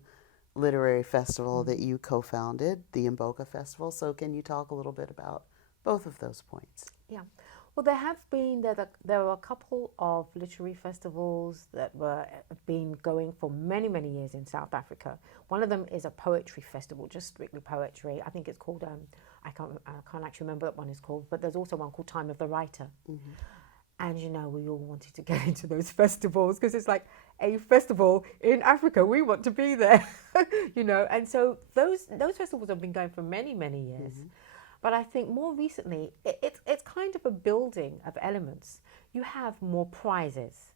literary festival that you co-founded, the Mboka Festival. So can you talk a little bit about both of those points? Yeah. Well, there are a couple of literary festivals that have been going for many, many years in South Africa. One of them is a poetry festival, just strictly poetry. I think it's called, I can't actually remember what one is called, but there's also one called Time of the Writer. Mm-hmm. And, you know, we all wanted to get into those festivals because it's like a festival in Africa. We want to be there, you know. And so those festivals have been going for many, many years. Mm-hmm. But I think more recently, it's kind of a building of elements. You have more prizes,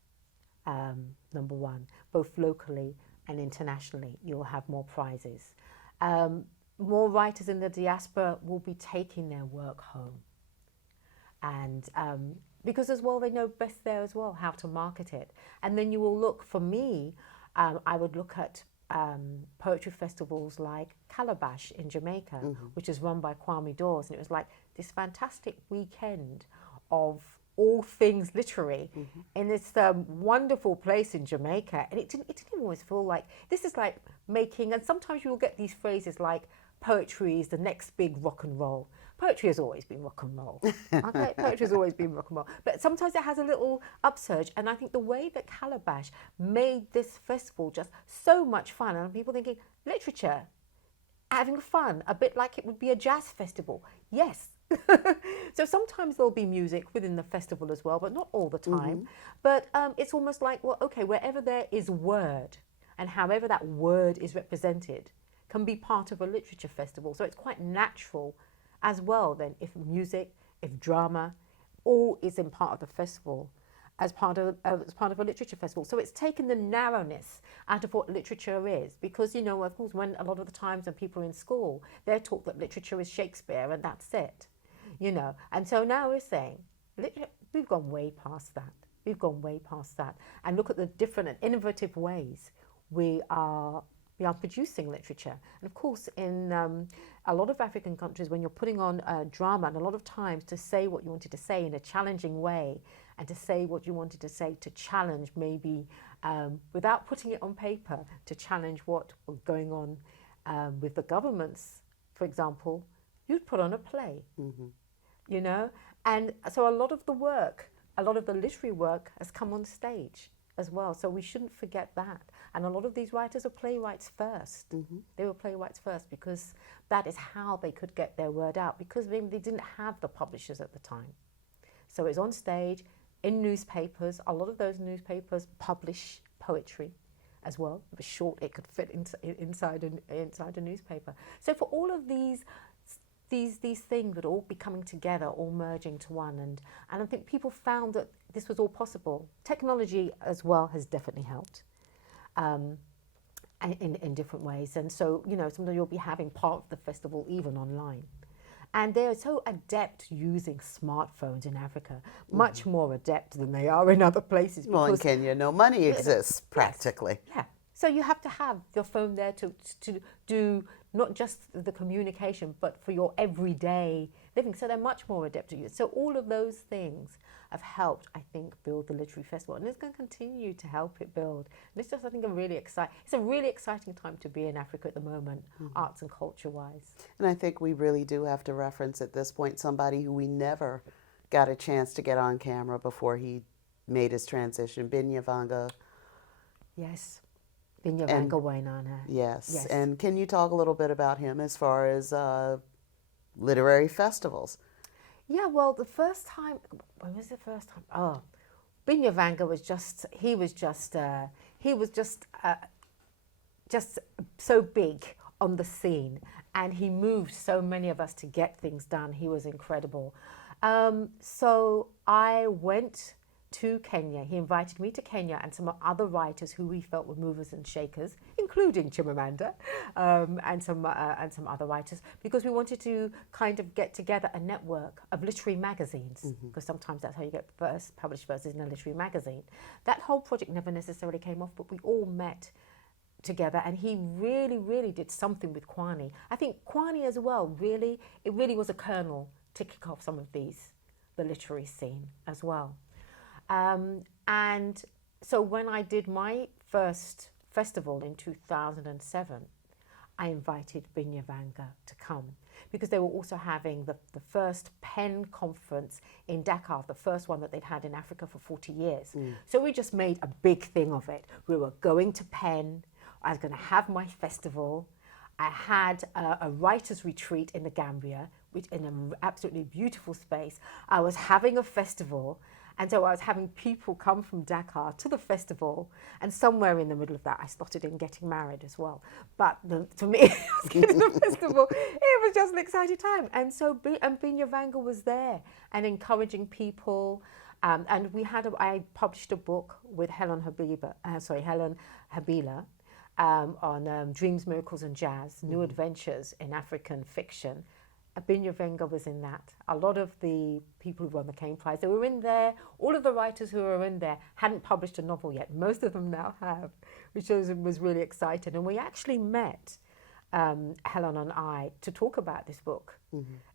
number one, both locally and internationally. You'll have more prizes. More writers in the diaspora will be taking their work home. And because as well, they know best there as well how to market it. And then you will look, for me, I would look at poetry festivals like Calabash in Jamaica, mm-hmm. which is run by Kwame Dawes, and it was like this fantastic weekend of all things literary mm-hmm. in this wonderful place in Jamaica. And it didn't always feel like, this is like making, and sometimes you will get these phrases like, poetry is the next big rock and roll. Poetry has always been rock and roll. Okay, poetry has always been rock and roll. But sometimes it has a little upsurge. And I think the way that Calabash made this festival just so much fun, and people thinking, literature, having fun, a bit like it would be a jazz festival. Yes. So sometimes there'll be music within the festival as well, but not all the time. Mm-hmm. But it's almost like, well, okay, wherever there is word, and however that word is represented, can be part of a literature festival. So it's quite natural as well then, if music, if drama, all is in part of the festival as part of a literature festival. So it's taken the narrowness out of what literature is, because, you know, of course, when a lot of the times when people are in school, they're taught that literature is Shakespeare and that's it, you know. And so now we're saying, we've gone way past that. We've gone way past that. And look at the different and innovative ways we are producing literature. And of course, in a lot of African countries, when you're putting on drama, and a lot of times to say what you wanted to say in a challenging way, and to say what you wanted to say to challenge maybe without putting it on paper, to challenge what was going on with the governments, for example, you'd put on a play, mm-hmm. you know? And so a lot of the work, a lot of the literary work has come on stage as well. So we shouldn't forget that. And a lot of these writers are playwrights first. Mm-hmm. They were playwrights first because that is how they could get their word out, because they didn't have the publishers at the time. So it's on stage, in newspapers. A lot of those newspapers publish poetry as well. It was short, it could fit inside a newspaper. So for all of these things would all be coming together, all merging to one. And I think people found that this was all possible. Technology as well has definitely helped in different ways. And so, you know, sometimes you'll be having part of the festival even online. And they're so adept using smartphones in Africa, much more adept than they are in other places. Well, in Kenya, no money exists, practically. Yes. Yeah. So you have to have your phone there to do not just the communication, but for your everyday living. So they're much more adept at it. So all of those things have helped, I think, build the literary festival, and it's going to continue to help it build. And it's just, I think, it's a really exciting time to be in Africa at the moment, arts and culture-wise. And I think we really do have to reference at this point somebody who we never got a chance to get on camera before he made his transition, Binyavanga. Yes. Binyavanga Wainaina. Yes. And can you talk a little bit about him as far as literary festivals? Yeah, well, the first time, when was the first time? Oh, Binyavanga was just so big on the scene, and he moved so many of us to get things done. He was incredible. So I went to Kenya. He invited me to Kenya and some other writers who we felt were movers and shakers, including Chimamanda, and some other writers, because we wanted to kind of get together a network of literary magazines, because sometimes that's how you get published verses in a literary magazine. That whole project never necessarily came off, but we all met together, and he really, really did something with Kwani. I think Kwani as well, it really was a kernel to kick off some of the literary scene as well. And so when I did my first festival in 2007, I invited Binyavanga to come because they were also having the first PEN conference in Dakar, the first one that they'd had in Africa for 40 years. So we just made a big thing of it. We were going to PEN. I was going to have my festival. I had a writer's retreat in the Gambia, which in an absolutely beautiful space. I was having a festival. And so I was having people come from Dakar to the festival, and somewhere in the middle of that, I started in getting married as well. But to me, getting the festival, it was just an exciting time. And so Binyavanga was there and encouraging people. And I published a book with Helen Habila on Dreams, Miracles and Jazz, New Adventures in African Fiction. Binyavanga was in that. A lot of the people who won the Cain Prize, they were in there. All of the writers who were in there hadn't published a novel yet. Most of them now have, which was really exciting. And we actually met, Helen and I, to talk about this book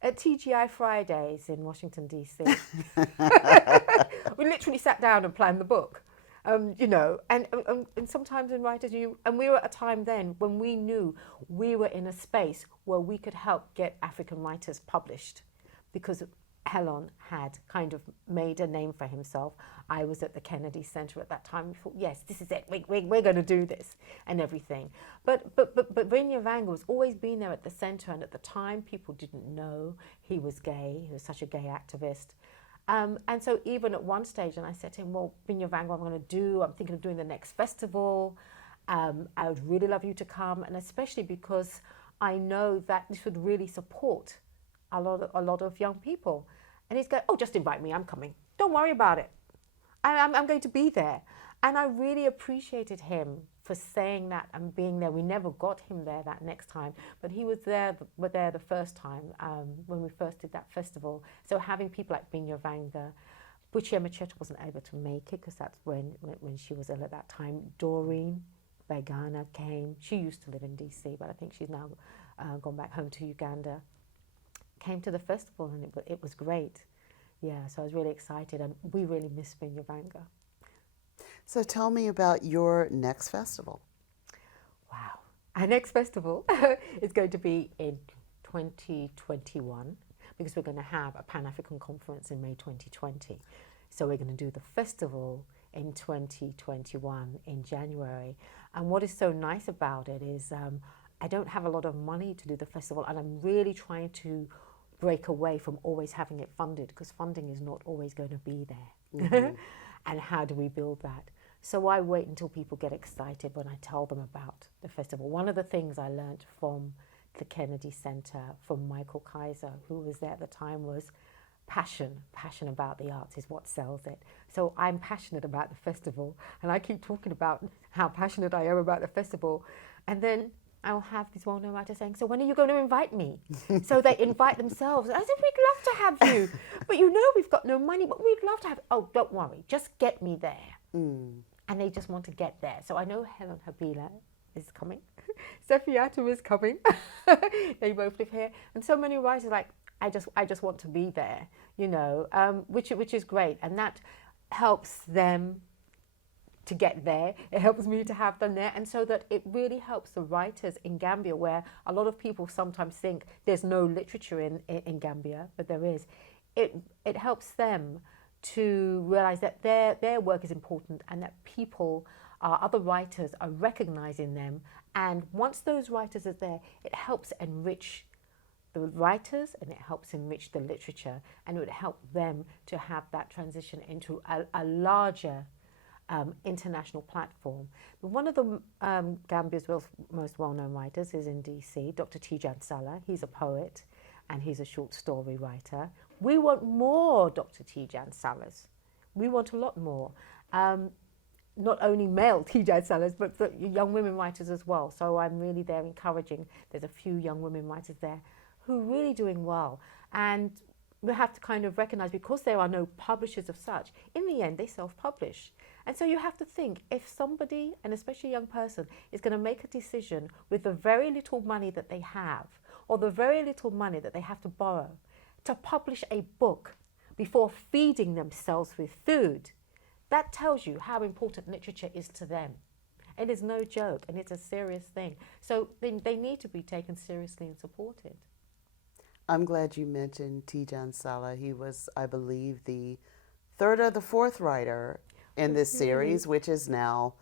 at TGI Fridays in Washington, D.C. We literally sat down and planned the book. And sometimes in writers, and we were at a time then when we knew we were in a space where we could help get African writers published, because Helen had kind of made a name for himself. I was at the Kennedy Center at that time. We thought, yes, this is it. We're going to do this and everything. But Binyavanga was always been there at the center, and at the time people didn't know he was gay. He was such a gay activist. And so even at one stage, and I said to him, well, Binyavanga, I'm thinking of doing the next festival. I would really love you to come, and especially because I know that this would really support a lot of young people. And he's going, oh, just invite me, I'm coming. Don't worry about it. I'm going to be there. And I really appreciated him for saying that and being there. We never got him there that next time, but he was there the first time when we first did that festival. So having people like Binyavanga, Buchia Macheta wasn't able to make it because that's when she was ill at that time. Doreen Bagana came. She used to live in DC, but I think she's now gone back home to Uganda. Came to the festival, and it was great. Yeah, so I was really excited, and we really miss Binyavanga. So tell me about your next festival. Wow. Our next festival is going to be in 2021, because we're going to have a Pan-African conference in May 2020. So we're going to do the festival in 2021 in January. And what is so nice about it is I don't have a lot of money to do the festival, and I'm really trying to break away from always having it funded, because funding is not always going to be there. And how do we build that? So I wait until people get excited when I tell them about the festival. One of the things I learned from the Kennedy Center, from Michael Kaiser, who was there at the time, was passion. Passion about the arts is what sells it. So I'm passionate about the festival, and I keep talking about how passionate I am about the festival. And then I'll have these well-known writers saying, so when are you going to invite me? So they invite themselves. I said, we'd love to have you. But we've got no money, but we'd love to have, oh, don't worry, just get me there. And they just want to get there. So I know Helen Habila is coming. Sefiatu is coming. They both live here. And so many writers are like, I just want to be there, which is great. And that helps them to get there. It helps me to have them there. And so that it really helps the writers in Gambia, where a lot of people sometimes think there's no literature in Gambia, but there is. It helps them to realize that their work is important, and that people, other writers, are recognizing them. And once those writers are there, it helps enrich the writers, and it helps enrich the literature, and it would help them to have that transition into a larger international platform. One of the Gambia's most well-known writers is in DC, Dr. Tijan Salah. He's a poet, and he's a short story writer. We want more Dr. Tijan Salahs. We want a lot more. Not only male Tijan Salahs, but young women writers as well. So I'm really there encouraging. There's a few young women writers there who are really doing well. And we have to kind of recognize, because there are no publishers of such, in the end, they self-publish. And so you have to think, if somebody, and especially a young person, is going to make a decision with the very little money that they have, or the very little money that they have to borrow, to publish a book before feeding themselves with food, that tells you how important literature is to them. It is no joke, and it's a serious thing. So they need to be taken seriously and supported. I'm glad you mentioned Kadija Sesay. He was, I believe, the third or the fourth writer in this series, which is now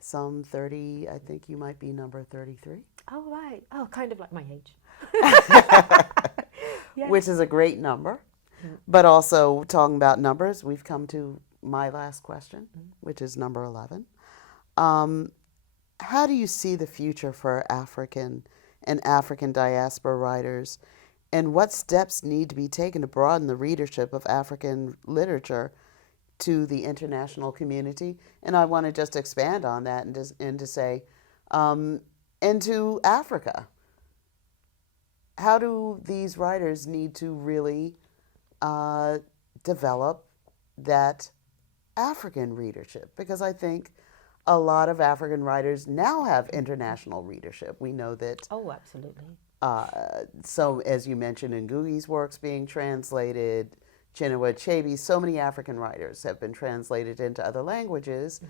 some 30, I think you might be number 33. Oh, right. Oh, kind of like my age. Yes. Which is a great number. But also, talking about numbers, we've come to my last question, which is number 11. How do you see the future for African and African diaspora writers, and what steps need to be taken to broaden the readership of African literature to the international community? And I want to just expand on that and to say, into Africa. How do these writers need to really develop that African readership? Because I think a lot of African writers now have international readership. We know that. Oh, absolutely. So, as you mentioned, Ngugi's works being translated, Chinua Achebe's, so many African writers have been translated into other languages,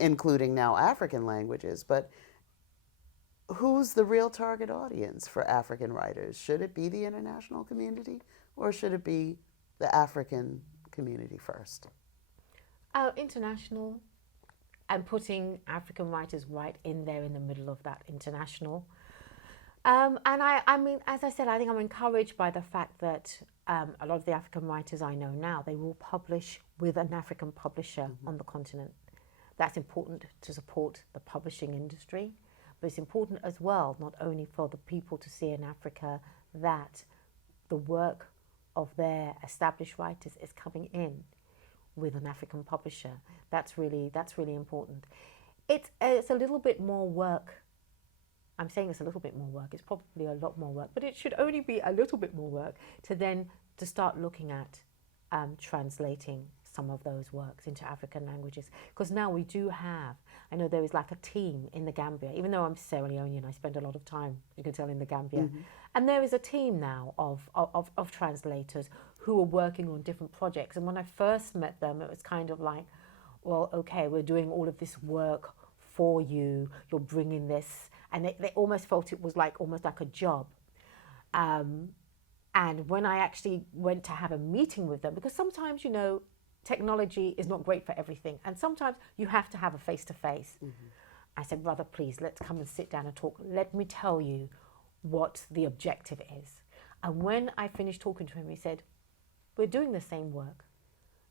including now African languages. But who's the real target audience for African writers? Should it be the international community, or should it be the African community first? International, and putting African writers right in there in the middle of that international. And I mean, as I said, I think I'm encouraged by the fact that a lot of the African writers I know now, they will publish with an African publisher on the continent. That's important to support the publishing industry, but it's important as well, not only for the people to see in Africa that the work of their established writers is coming in with an African publisher. That's really important. It's a little bit more work. I'm saying it's a little bit more work. It's probably a lot more work, but it should only be a little bit more work to start looking at translating some of those works into African languages. Because now we do have, I know there is like a team in the Gambia, even though I'm Sierra Leonean, I spend a lot of time, you can tell, in the Gambia. And there is a team now of translators who are working on different projects. And when I first met them, it was kind of like, well, okay, we're doing all of this work for you, you're bringing this. And they almost felt it was almost like a job. And when I actually went to have a meeting with them, because sometimes, technology is not great for everything. And sometimes you have to have a face-to-face. I said, brother, please, let's come and sit down and talk. Let me tell you what the objective is. And when I finished talking to him, he said, we're doing the same work.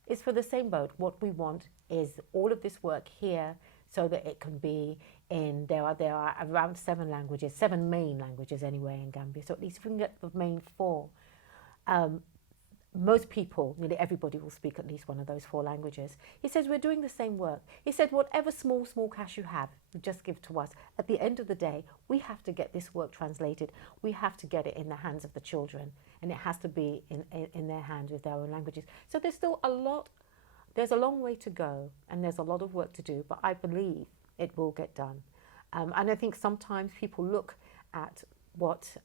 It's for the same boat. What we want is all of this work here so that it can be in, there are around 7 main languages anyway in Gambia. So at least if we can get the main 4, most people, nearly everybody will speak at least one of those 4 languages. He says, we're doing the same work. He said, whatever small cash you have, you just give to us. At the end of the day, we have to get this work translated. We have to get it in the hands of the children, and it has to be in their hands with their own languages. So there's still there's a long way to go, and there's a lot of work to do, but I believe it will get done. And I think sometimes people look at what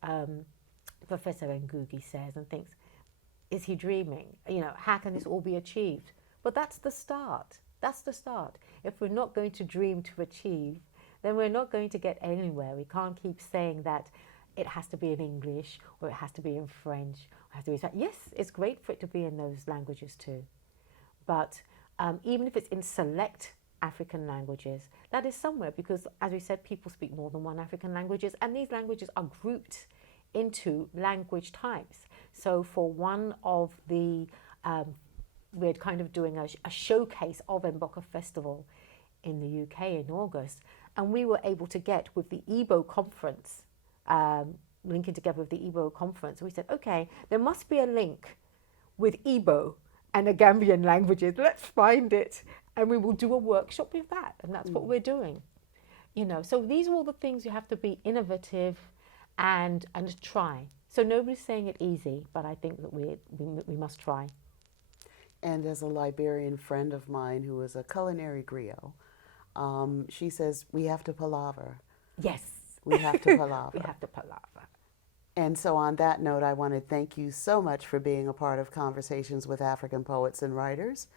Professor Ngugi says and thinks, is he dreaming? How can this all be achieved? But that's the start. That's the start. If we're not going to dream to achieve, then we're not going to get anywhere. We can't keep saying that it has to be in English or it has to be in French. Or it has to be, yes, it's great for it to be in those languages too. But even if it's in select African languages, that is somewhere, because as we said, people speak more than one African languages, and these languages are grouped into language types. So for one of the, we're kind of doing a showcase of Mboka Festival in the UK in August, and we were able to get with the Igbo conference, linking together with the Igbo conference, we said, okay, there must be a link with Igbo and the Gambian languages. Let's find it, and we will do a workshop with that, and that's what we're doing. So these are all the things you have to be innovative and try. So nobody's saying it easy, but I think that we must try. And as a Liberian friend of mine who is a culinary griot, she says, we have to palaver. Yes. We have to palaver. We have to palaver. And so on that note, I want to thank you so much for being a part of Conversations with African Poets and Writers.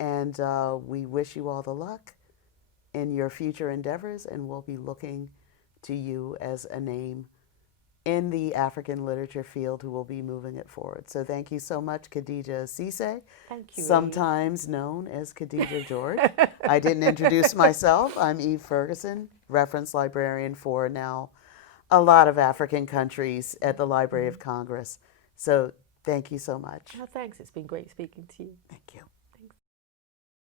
And we wish you all the luck in your future endeavors, and we'll be looking to you as a name in the African literature field who will be moving it forward. So thank you so much, Kadija Sesay, Thank you. sometimes known as Kadija George. I didn't introduce myself. I'm Eve Ferguson, reference librarian for now a lot of African countries at the Library of Congress. So thank you so much. Oh, thanks. It's been great speaking to you. Thank you.